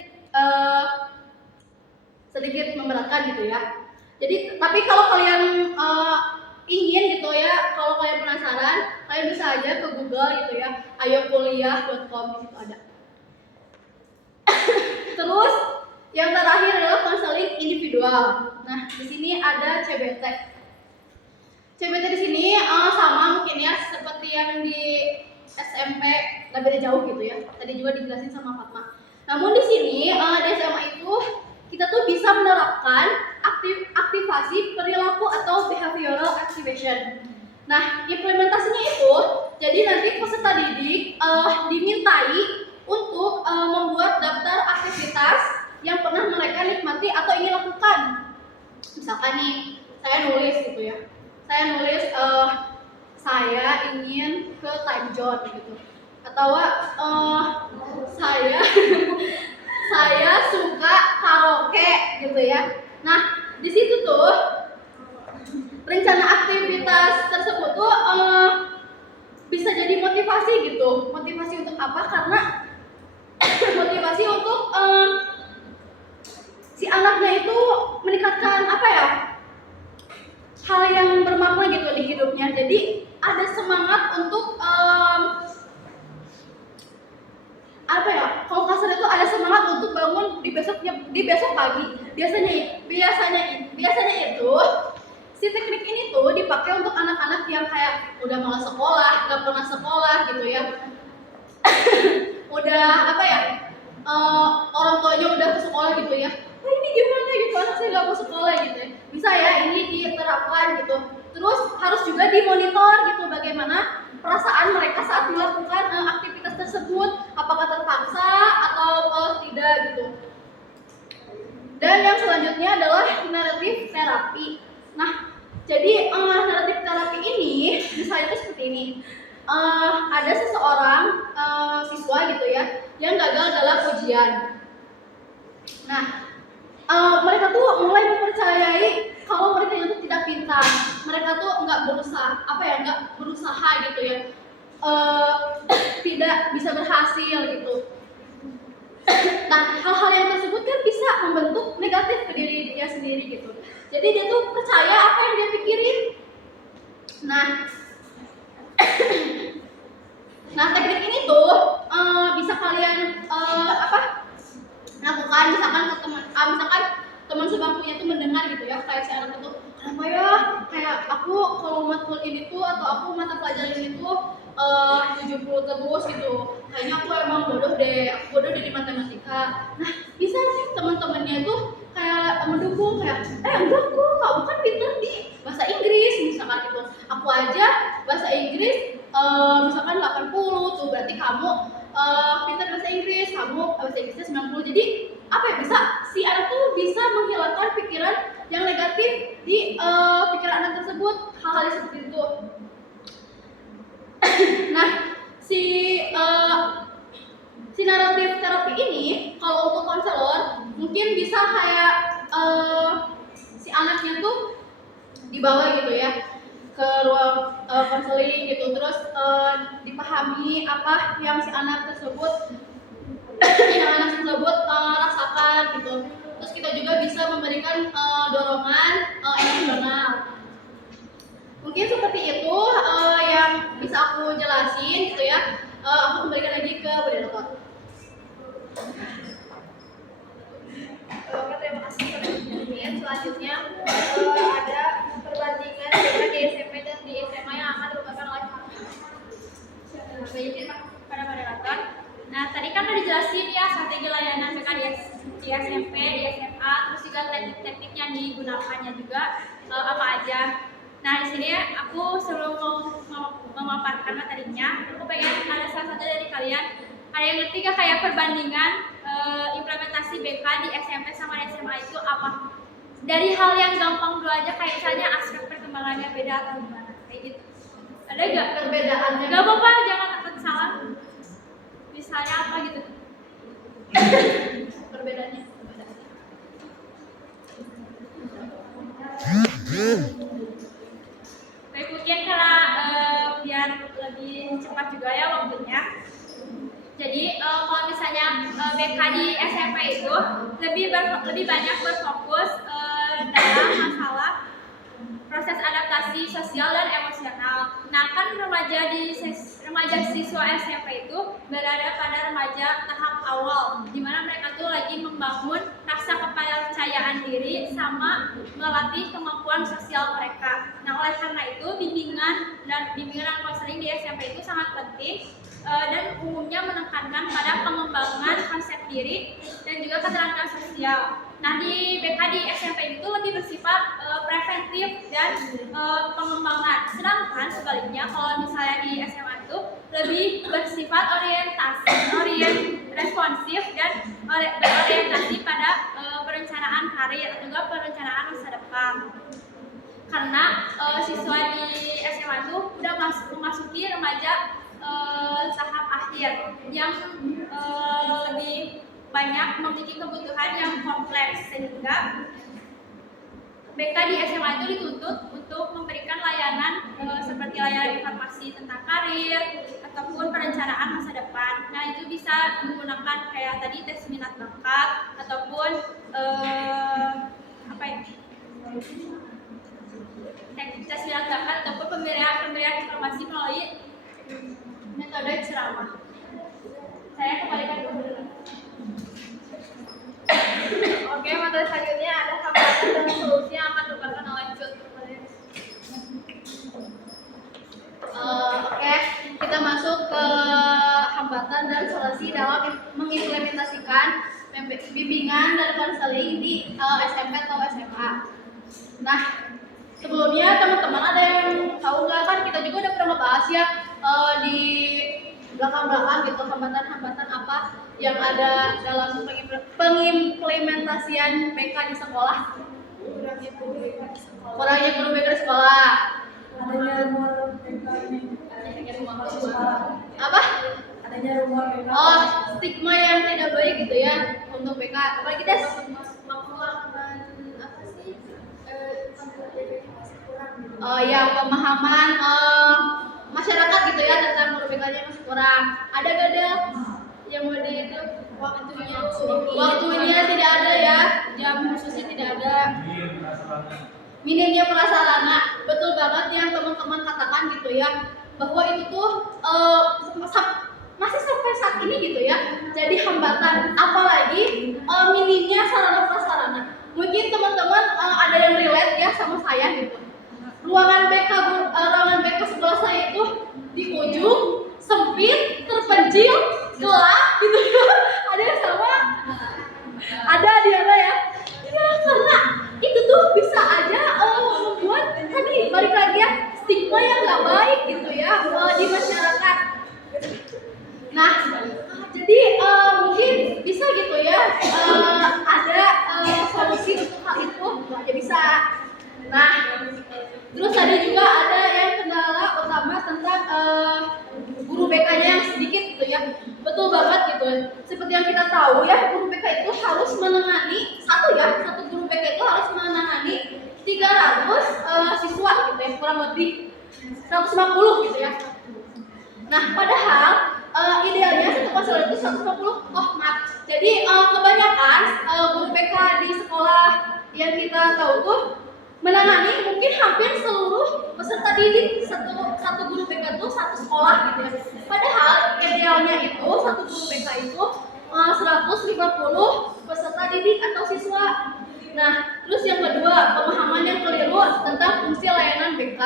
memberatkan gitu ya. Jadi tapi kalau kalian ingin gitu ya, kalau kalian penasaran, kalian bisa aja ke Google gitu ya, ayokuliah.com, di situ ada. Terus yang terakhir adalah konseling individual. Nah di sini ada CBT. CBT di sini sama mungkin ya seperti yang di SMP, nggak beda jauh gitu ya. Tadi juga dijelasin sama Fatma. Namun di sini di SMA itu kita tuh bisa menerapkan aktivasi perilaku atau behavioral activation. Nah implementasinya itu, jadi nanti peserta didik dimintai untuk membuat daftar aktivitas yang pernah mereka nikmati atau ingin lakukan. Misalkan nih, saya nulis gitu ya. Saya nulis saya ingin ke time zone gitu. Atau saya suka karaoke gitu ya. Nah, di situ tuh rencana aktivitas tersebut tuh bisa jadi motivasi gitu. Motivasi untuk apa? Karena motivasi untuk si anaknya itu meningkatkan apa ya, hal yang bermakna gitu di hidupnya. Jadi ada semangat untuk apa ya, kalau kasar itu ada semangat untuk bangun di besok pagi. Biasanya itu si teknik ini tuh dipakai untuk anak-anak yang kayak udah malas sekolah, nggak pernah sekolah gitu ya. Udah apa ya, orang tuanya udah ke sekolah gitu ya. Oh, ini gimana gitu, anak saya nggak mau sekolah gitu ya. Bisa ya ini diterapkan gitu. Terus harus juga dimonitor gitu bagaimana perasaan mereka saat melakukan aktivitas tersebut, apakah terpaksa atau tidak gitu. Dan yang selanjutnya adalah naratif terapi. Nah, jadi naratif terapi ini misalnya itu seperti ini. Ada seseorang siswa gitu ya yang gagal dalam ujian. Nah, mereka tuh mulai mempercayai kalau mereka itu tidak pintar, mereka tuh nggak berusaha gitu ya, tidak bisa berhasil gitu. Nah, hal-hal yang tersebut kan bisa membentuk negatif ke diri dia sendiri gitu. Jadi dia tuh percaya apa yang dia pikirin. Nah, teknik ini tuh bisa kalian lakukan misalkan ke misalkan teman sebangkunya tuh mendengar gitu ya, kayak si anak itu, kenapa ya kayak aku kalau matkul ini tuh atau aku mata pelajaran ini tuh 70 terus gitu, kayaknya aku emang bodoh deh di matematika. Nah, bisa sih teman-temannya tuh kayak mendukung, kayak enggak kok, kamu kan pinter di bahasa Inggris misalkan gitu, aku aja bahasa Inggris misalkan 80 tuh, berarti kamu pintar bahasa Inggris, kamu bahasa Inggrisnya 90. Jadi apa ya, bisa si anak tuh bisa menghilangkan pikiran yang negatif di pikiran anak tersebut, hal-hal seperti itu. Nah, si naratif terapi ini kalau untuk konselor mungkin bisa kayak si anaknya tuh dibawa gitu ya ke ruang konseling gitu, terus dipahami apa yang si anak tersebut rasakan gitu. Terus kita juga bisa memberikan dorongan emosional. Mungkin seperti itu yang bisa aku jelasin gitu ya. Aku kembalikan lagi ke moderator. Oke, terima kasih teman-teman. Selanjutnya ada perbandingan antara di SMP dan di SMA yang akan dilakukan oleh pada moderator. Nah, tadi kan udah dijelasin ya strategi layanan BK di SMP, di SMA, terus juga teknik-teknik yang digunakannya juga apa aja. Nah, di sini aku sebelum mau memaparkan materinya, aku pengen ada salah satu dari kalian ada yang ngerti gak kayak perbandingan implementasi BK di SMP sama di SMA itu apa? Dari hal yang gampang dulu aja, kayak misalnya aspek perkembangannya beda atau gimana, kayak gitu. Ada gak Perbedaannya? Gak apa-apa, jangan takut salah. Misalnya apa gitu? Perbedaannya. Baik, mungkin karena biar lebih cepat juga ya waktunya. Jadi kalau misalnya BK di SMP itu lebih banyak berfokus dalam masalah proses adaptasi sosial dan emosional. Nah, kan remaja siswa SMP itu berada pada remaja tahap awal, di mana mereka tuh lagi membangun rasa kepercayaan diri sama melatih kemampuan sosial mereka. Nah, oleh karena itu bimbingan dan konseling di SMP itu sangat penting dan umumnya menekankan pada pengembangan konsep diri dan juga keterampilan sosial. Nah, di BK di SMP itu lebih bersifat preventif dan pengembangan. Sedangkan sebaliknya kalau misalnya di SMA itu lebih bersifat responsif dan berorientasi pada perencanaan karir atau juga perencanaan masa depan. Karena siswa di SMA itu udah memasuki remaja tahap akhir yang lebih banyak memiliki kebutuhan yang kompleks, sehingga BK di SMA itu dituntut untuk memberikan layanan seperti layanan informasi tentang karir ataupun perencanaan perencanaan masa depan. Nah, itu bisa menggunakan kayak tadi tes minat bakat ataupun apa ya? Tes minat bakat ataupun pemberian informasi melalui metode ceramah. Saya kembalikan ke guru. Oke, materi selanjutnya ada hambatan dan solusi yang akan diberikan oleh Cut. Oke, kita masuk ke hambatan dan solusi dalam mengimplementasikan bimbingan dan konseling di SMP atau SMA. Nah, sebelumnya teman-teman ada yang tahu nggak, kan kita juga udah pernah ngebahas ya di belakang-belakang gitu hambatan-hambatan apa yang ada dalam pengimplementasian BK di sekolah. Kurangnya guru BK di sekolah. Adanya rumor BK ini masih sekolah. Apa? Adanya rumor BK. Oh, stigma yang tidak baik gitu ya untuk BK. Apalagi Des? Oh ya, pemahaman masyarakat gitu ya tentang guru BK-nya masih kurang. Ada gak ada yang mau di itu? Waktunya tidak ada ya, jam khususnya tidak ada. Minimnya prasarana, betul banget yang teman-teman katakan gitu ya, bahwa itu tuh masih sampai saat ini gitu ya, jadi hambatan. Apalagi minimnya sarana prasarana. Mungkin teman-teman ada yang relate ya sama saya gitu. Ruangan BK sebelah saya itu di ujung, sempit, terpencil, gelap gitu ya. Ada yang sama? Ada Diana ya? Ya karena itu tuh bisa aja membuat tadi balik lagi ya stigma yang nggak baik gitu ya di masyarakat. Nah, jadi mungkin bisa gitu ya ada solusi untuk hal itu ya bisa. Nah, terus tadi juga ada yang kendala utama tentang guru BK-nya yang sedikit gitu ya. Betul banget gitu. Seperti yang kita tahu ya, guru BK itu harus menangani satu guru BK itu harus menangani 300 siswa gitu ya, kurang lebih 150 gitu ya. Nah, padahal idealnya satu konselor itu 150. Oh, maaf. Jadi kebanyakan guru BK di sekolah yang kita tahu tuh menangani mungkin hampir seluruh peserta didik. Satu guru BK itu satu sekolah gitu ya. Padahal idealnya itu satu guru BK itu 150 peserta didik atau siswa. Nah, terus yang kedua, pemahaman yang keliru tentang fungsi layanan BK.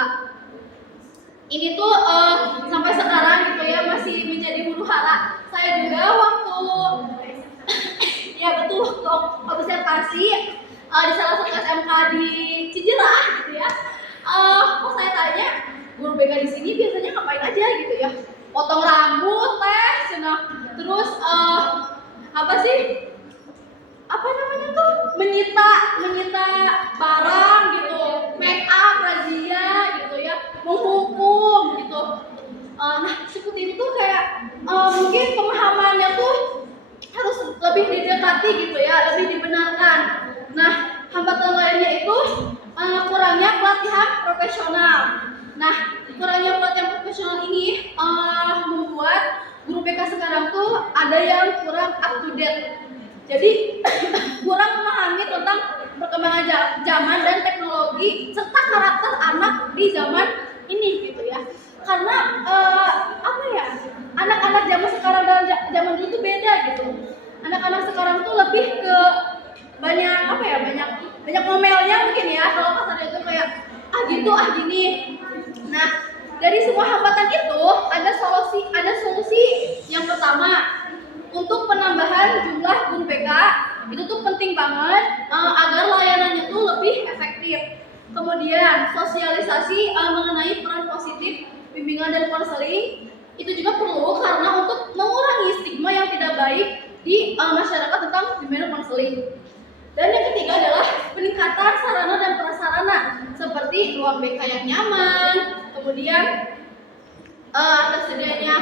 Ini tuh sampai sekarang gitu ya masih menjadi huru hara. Saya juga waktu ya betul waktu observasi di salah satu SMK di Cijerah gitu ya. Kok saya tanya, guru BK di sini biasanya ngapain aja gitu ya? Potong rambut, terus apa sih? Apa namanya tuh? Menyita barang gitu, make up, razia gitu ya, menghukum gitu. Nah, seperti itu kayak mungkin pemahamannya tuh harus lebih didekati gitu ya, lebih dibenarkan. Nah, hambatan lainnya itu kurangnya pelatihan profesional. Nah, kurangnya pelatihan profesional ini membuat guru BK sekarang tuh ada yang kurang up to date. Jadi kurang memahami tentang perkembangan zaman dan teknologi serta karakter anak di zaman ini gitu ya. Karena apa ya? Anak-anak zaman sekarang dan zaman dulu tuh beda gitu. Anak-anak sekarang tuh lebih ke banyak apa ya? Banyak ngomelnya mungkin ya. Kalau kasarnya itu kayak gitu gini. Nah, dari semua hambatan itu ada solusi. Yang pertama, untuk penambahan jumlah guru BK itu tuh penting banget agar layanannya tuh lebih efektif. Kemudian sosialisasi mengenai peran positif bimbingan dan konseling itu juga perlu karena untuk mengurangi stigma yang tidak baik di masyarakat tentang bimbingan dan konseling. Dan yang ketiga adalah peningkatan sarana dan prasarana seperti ruang BK yang nyaman, kemudian tersedianya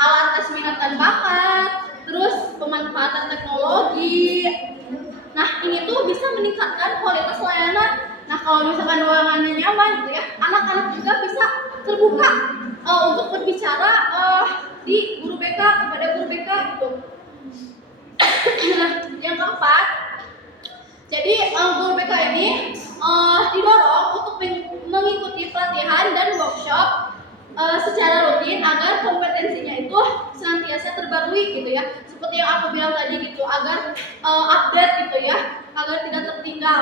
alat tes minat dan bakat, terus pemanfaatan teknologi. Nah, ini tuh bisa meningkatkan kualitas layanan. Nah, kalau misalkan ruangannya nyaman gitu ya, anak-anak juga bisa terbuka untuk berbicara di guru Nah, yang keempat, jadi guru BK ini didorong untuk mengikuti pelatihan dan workshop secara rutin agar kompetensinya itu senantiasa terbarui gitu ya. Seperti yang aku bilang tadi gitu, agar update gitu ya, agar tidak tertinggal.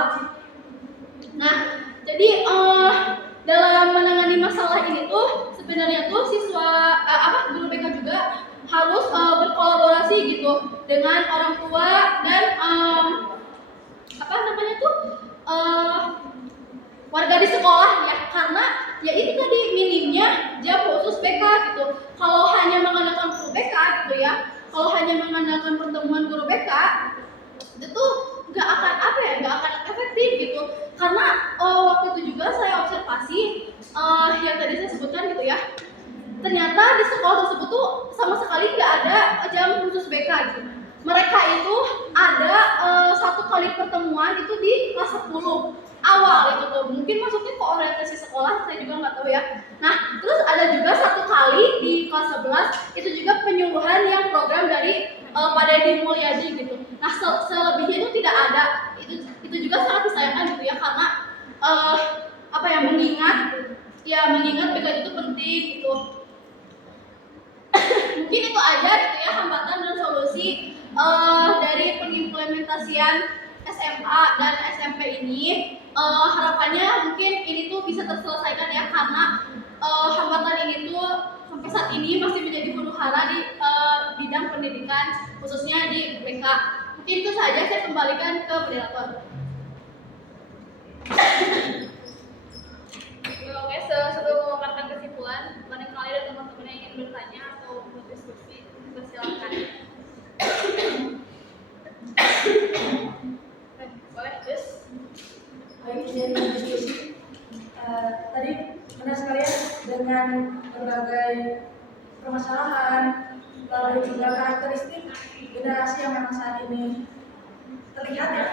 Nah, jadi dalam menangani masalah ini tuh sebenarnya tuh siswa guru BK juga harus berkolaborasi gitu dengan orang tua dan warga di sekolah ya, karena ya itu tadi minimnya jam khusus BK gitu. Kalau hanya mengandalkan guru BK gitu ya, kalau hanya mengandalkan pertemuan guru BK itu nggak akan efektif gitu. Karena waktu itu juga saya observasi yang tadi saya sebutkan gitu ya, ternyata di sekolah tersebut tuh sama sekali nggak ada jam khusus BK gitu. Mereka itu ada satu kali pertemuan itu di kelas 10 awal itu tuh, mungkin maksudnya ke orientasi sekolah, saya juga nggak tahu ya. Nah, terus ada juga satu kali di kelas 11 itu juga penyuluhan yang program dari Pak Deddy Mulyadi gitu. Nah, selebihnya itu tidak ada. Itu juga sangat disayangkan gitu ya, karena mengingat BK itu penting gitu. Mungkin itu aja gitu ya hambatan dan solusi dari pengimplementasian SMA dan SMP ini. Harapannya mungkin ini tuh bisa terselesaikan ya, karena hambatan ini tuh sampai saat ini masih menjadi huru hara di bidang pendidikan khususnya di BK. Mungkin itu saja, saya kembalikan ke moderator. Oke, sebelum mengungkapkan kesimpulan, barangkali ada teman-teman yang ingin bertanya atau berdiskusi, persilakan. Boleh, Jus? Baik, jadi diskusi tadi benar sekali ya, dengan berbagai permasalahan lalu juga karakteristik generasi yang memang saat ini terlihat ya,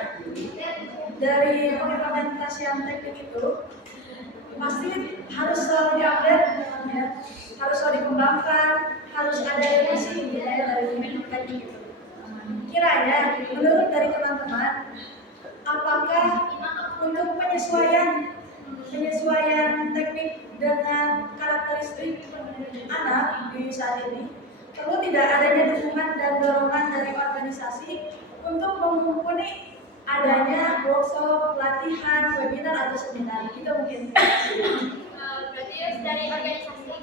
dari pengimplementasian teknik itu pasti harus selalu diupdate ya, harus selalu dikembangkan, harus ada evolusi gitu ya dari teknik itu. Kiranya menurut dari teman-teman, apakah untuk penyesuaian teknik dengan karakteristik anak di saat ini perlu tidak adanya dukungan dan dorongan dari organisasi untuk mengumpulkan adanya workshop, pelatihan, webinar atau seminar? Itu mungkin. Berarti dari organisasi.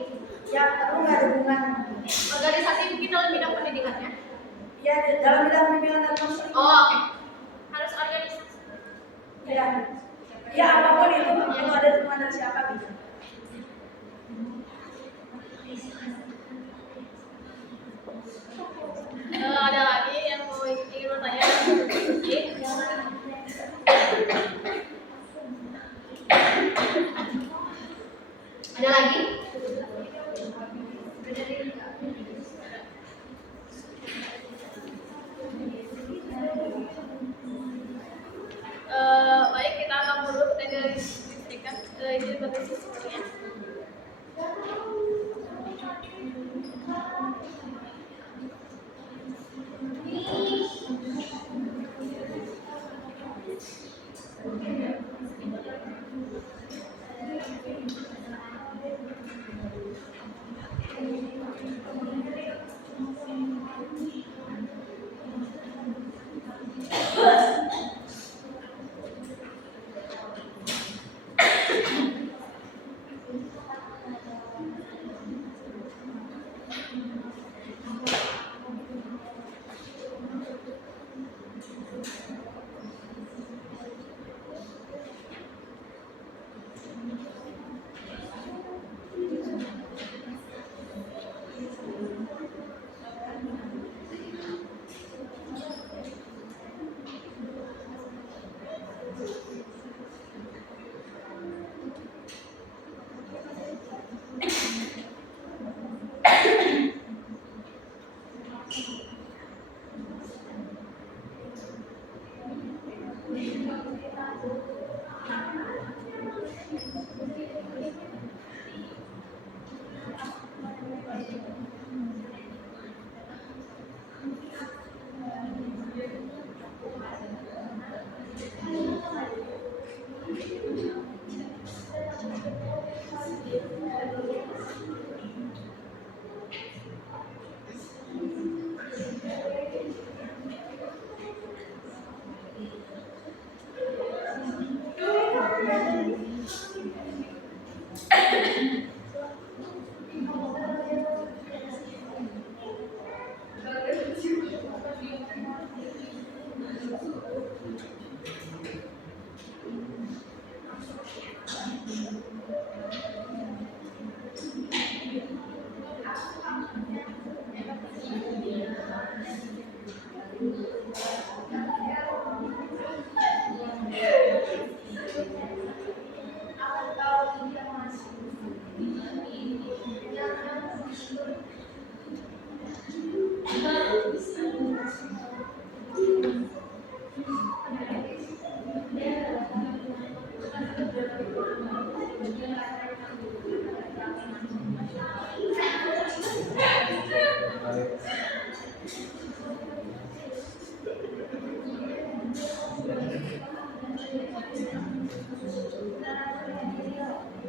Ya, perlu nggak dukungan? Organisasi mungkin dalam bidang pendidikannya. Ya, dalam bidang pendidikan dan konseling. Oh, oke. Harus organisasi. Ya, ya apapun itu perlu ada dukungan dari siapa gitu. Ada lagi yang mau ingin bertanya? Ada lagi? Baik, kita akan dulu pertanyaan dari listrikan. Ini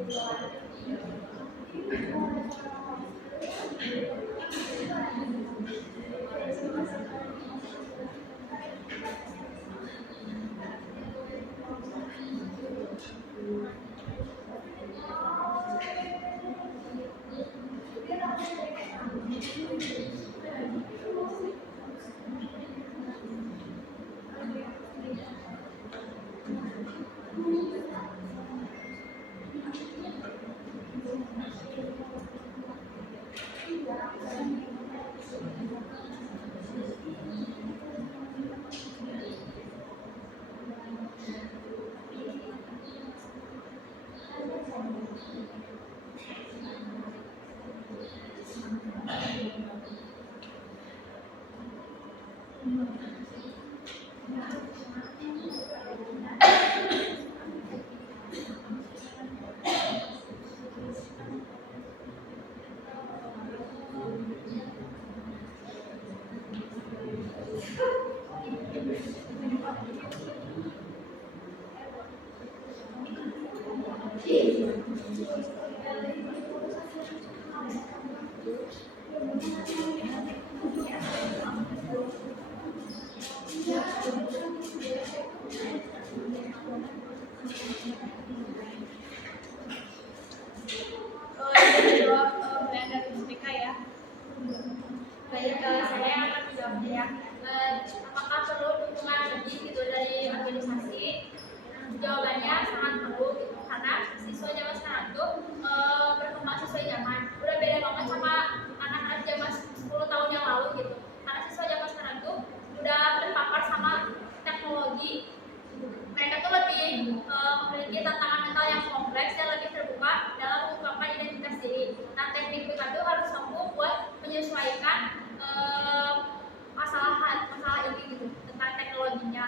Ini jawab pertanyaan dari mereka ya. Baik, saya yang akan menjawabnya ya. Apakah perlu dukungan lebih gitu dari organisasi? Jawabannya sangat perlu gitu, karena siswa zaman sekarang tuh berkembang sesuai zaman. Udah beda banget sama anak-anak zaman 10 tahun yang lalu gitu. Karena siswa zaman sekarang tuh udah terpapar sama teknologi. Mereka tuh lebih memiliki tantangan mental yang kompleks dan lebih terbuka dalam mengungkapkan identitas diri. Nah, teknik kita tuh harus mampu buat menyesuaikan masalah ini gitu tentang teknologinya.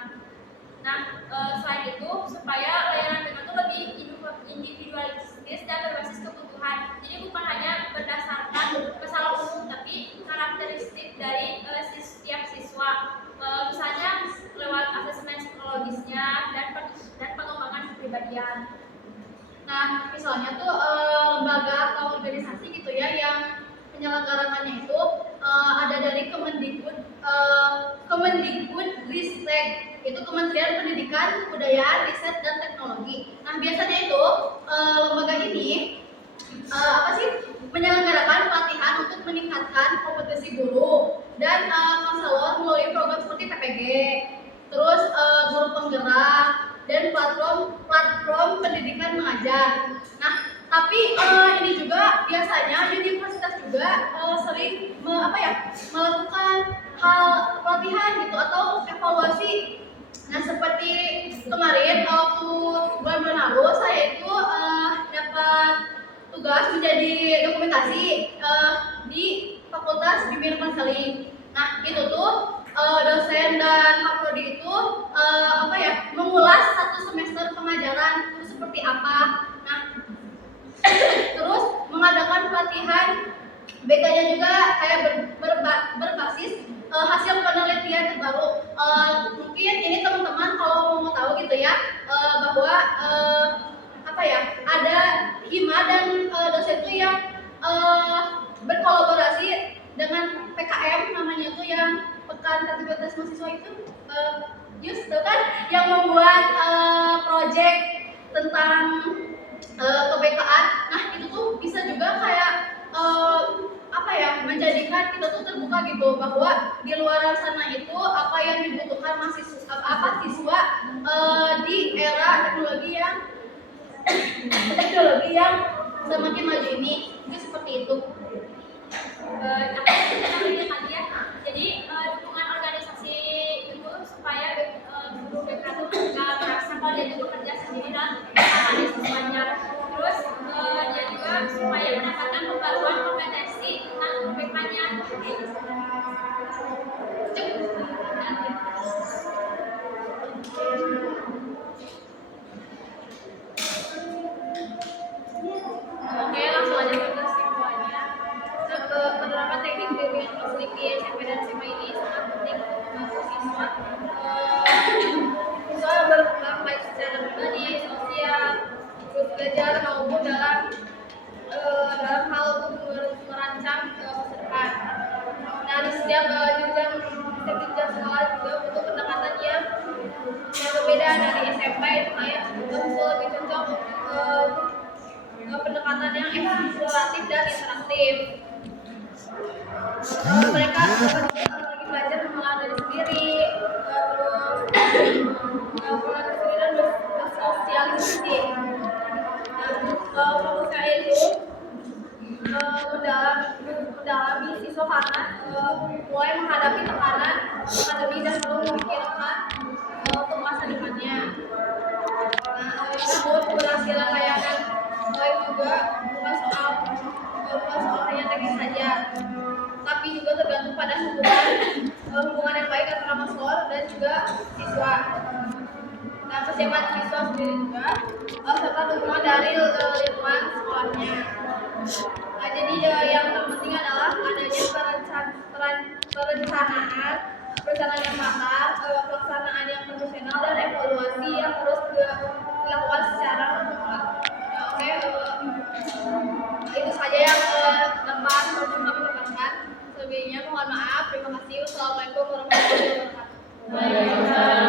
Nah, selain itu supaya layanan mereka tuh lebih individualistis dan berbasis kebutuhan. Jadi bukan hanya berdasarkan masalah umum, tapi karakteristik dari setiap siswa. Misalnya lewat asesmen psikologisnya dan pengembangan kepribadian. Nah, misalnya tuh lembaga atau organisasi gitu ya yang penyelenggarakannya itu ada dari Kemendikbudristek, itu Kementerian Pendidikan, Kebudayaan, Riset dan Teknologi. Nah, biasanya itu lembaga ini menyelenggarakan pelatihan untuk meningkatkan kompetensi guru dan konselor melalui program seperti PPG, terus guru penggerak dan platform pendidikan mengajar. Nah, tapi ini juga biasanya universitas juga sering melakukan hal pelatihan gitu atau evaluasi. Nah, seperti kemarin waktu bulan lalu saya itu dapat tugas menjadi dokumentasi di Fakultas Bimbingan Konseling. Nah, itu tuh dosen dan kaprodi itu mengulas satu semester pengajaran itu seperti apa. Nah, terus mengadakan pelatihan BK-nya juga kayak berbasis hasil penelitian terbaru. Mungkin ini teman-teman kalau mau tahu gitu ya bahwa ada hima dan dosen itu yang berkolaborasi dengan PKM, namanya tuh yang Pekan Kreativitas Mahasiswa itu kan yang membuat proyek tentang kebekaan. Nah, itu tuh bisa juga kayak menjadikan kita tuh terbuka gitu bahwa di luar sana itu apa yang dibutuhkan siswa di era teknologi yang semakin maju ini. Itu seperti itu. Jadi dukungan organisasi itu supaya guru BK itu nggak merasa kalau dia itu bekerja sendiri dan menangani siswanya. Terus dia juga supaya mendapatkan pembaruan kompetensi tentang guru BK-nya. Oke, langsung aja ke kesimpulannya. Penerapan teknik bimbingan konseling di SMP dan SMA ini sangat penting untuk membantu siswa berkembang baik secara pribadi, sosial, terus belajar maupun dalam hal untuk merancang masa depan. Nah, di setiap jenjang sekolah juga butuh pendekatan yang berbeda. Dari SMP itu kayak lebih cocok pendekatan yang eksploratif dan interaktif. Mereka lagi belajar mengenal diri sendiri, terus mengenal diri sendiri dan bersosialisasi. Fokusnya itu mendalami siswa karena mulai menghadapi tekanan akademik dan perlu memikirkan untuk masa depannya. Namun keberhasilan layanan juga bukan soal hanya teknis saja, tapi juga tergantung pada hubungan yang baik antara mahasiswa dan juga siswa. Nah, kesiapan siswa sendiri juga serta dukungan dari lingkungan sekolahnya. Nah, jadi yang terpenting adalah adanya perencanaan yang matang, pelaksanaan yang profesional dan evaluasi yang terus dilakukan secara berkala. Nah, oke, itu saja yang dapat kami sampaikan. Selebihnya mohon maaf. Terima kasih. Wassalamualaikum warahmatullahi wabarakatuh. Waalaikumsalam.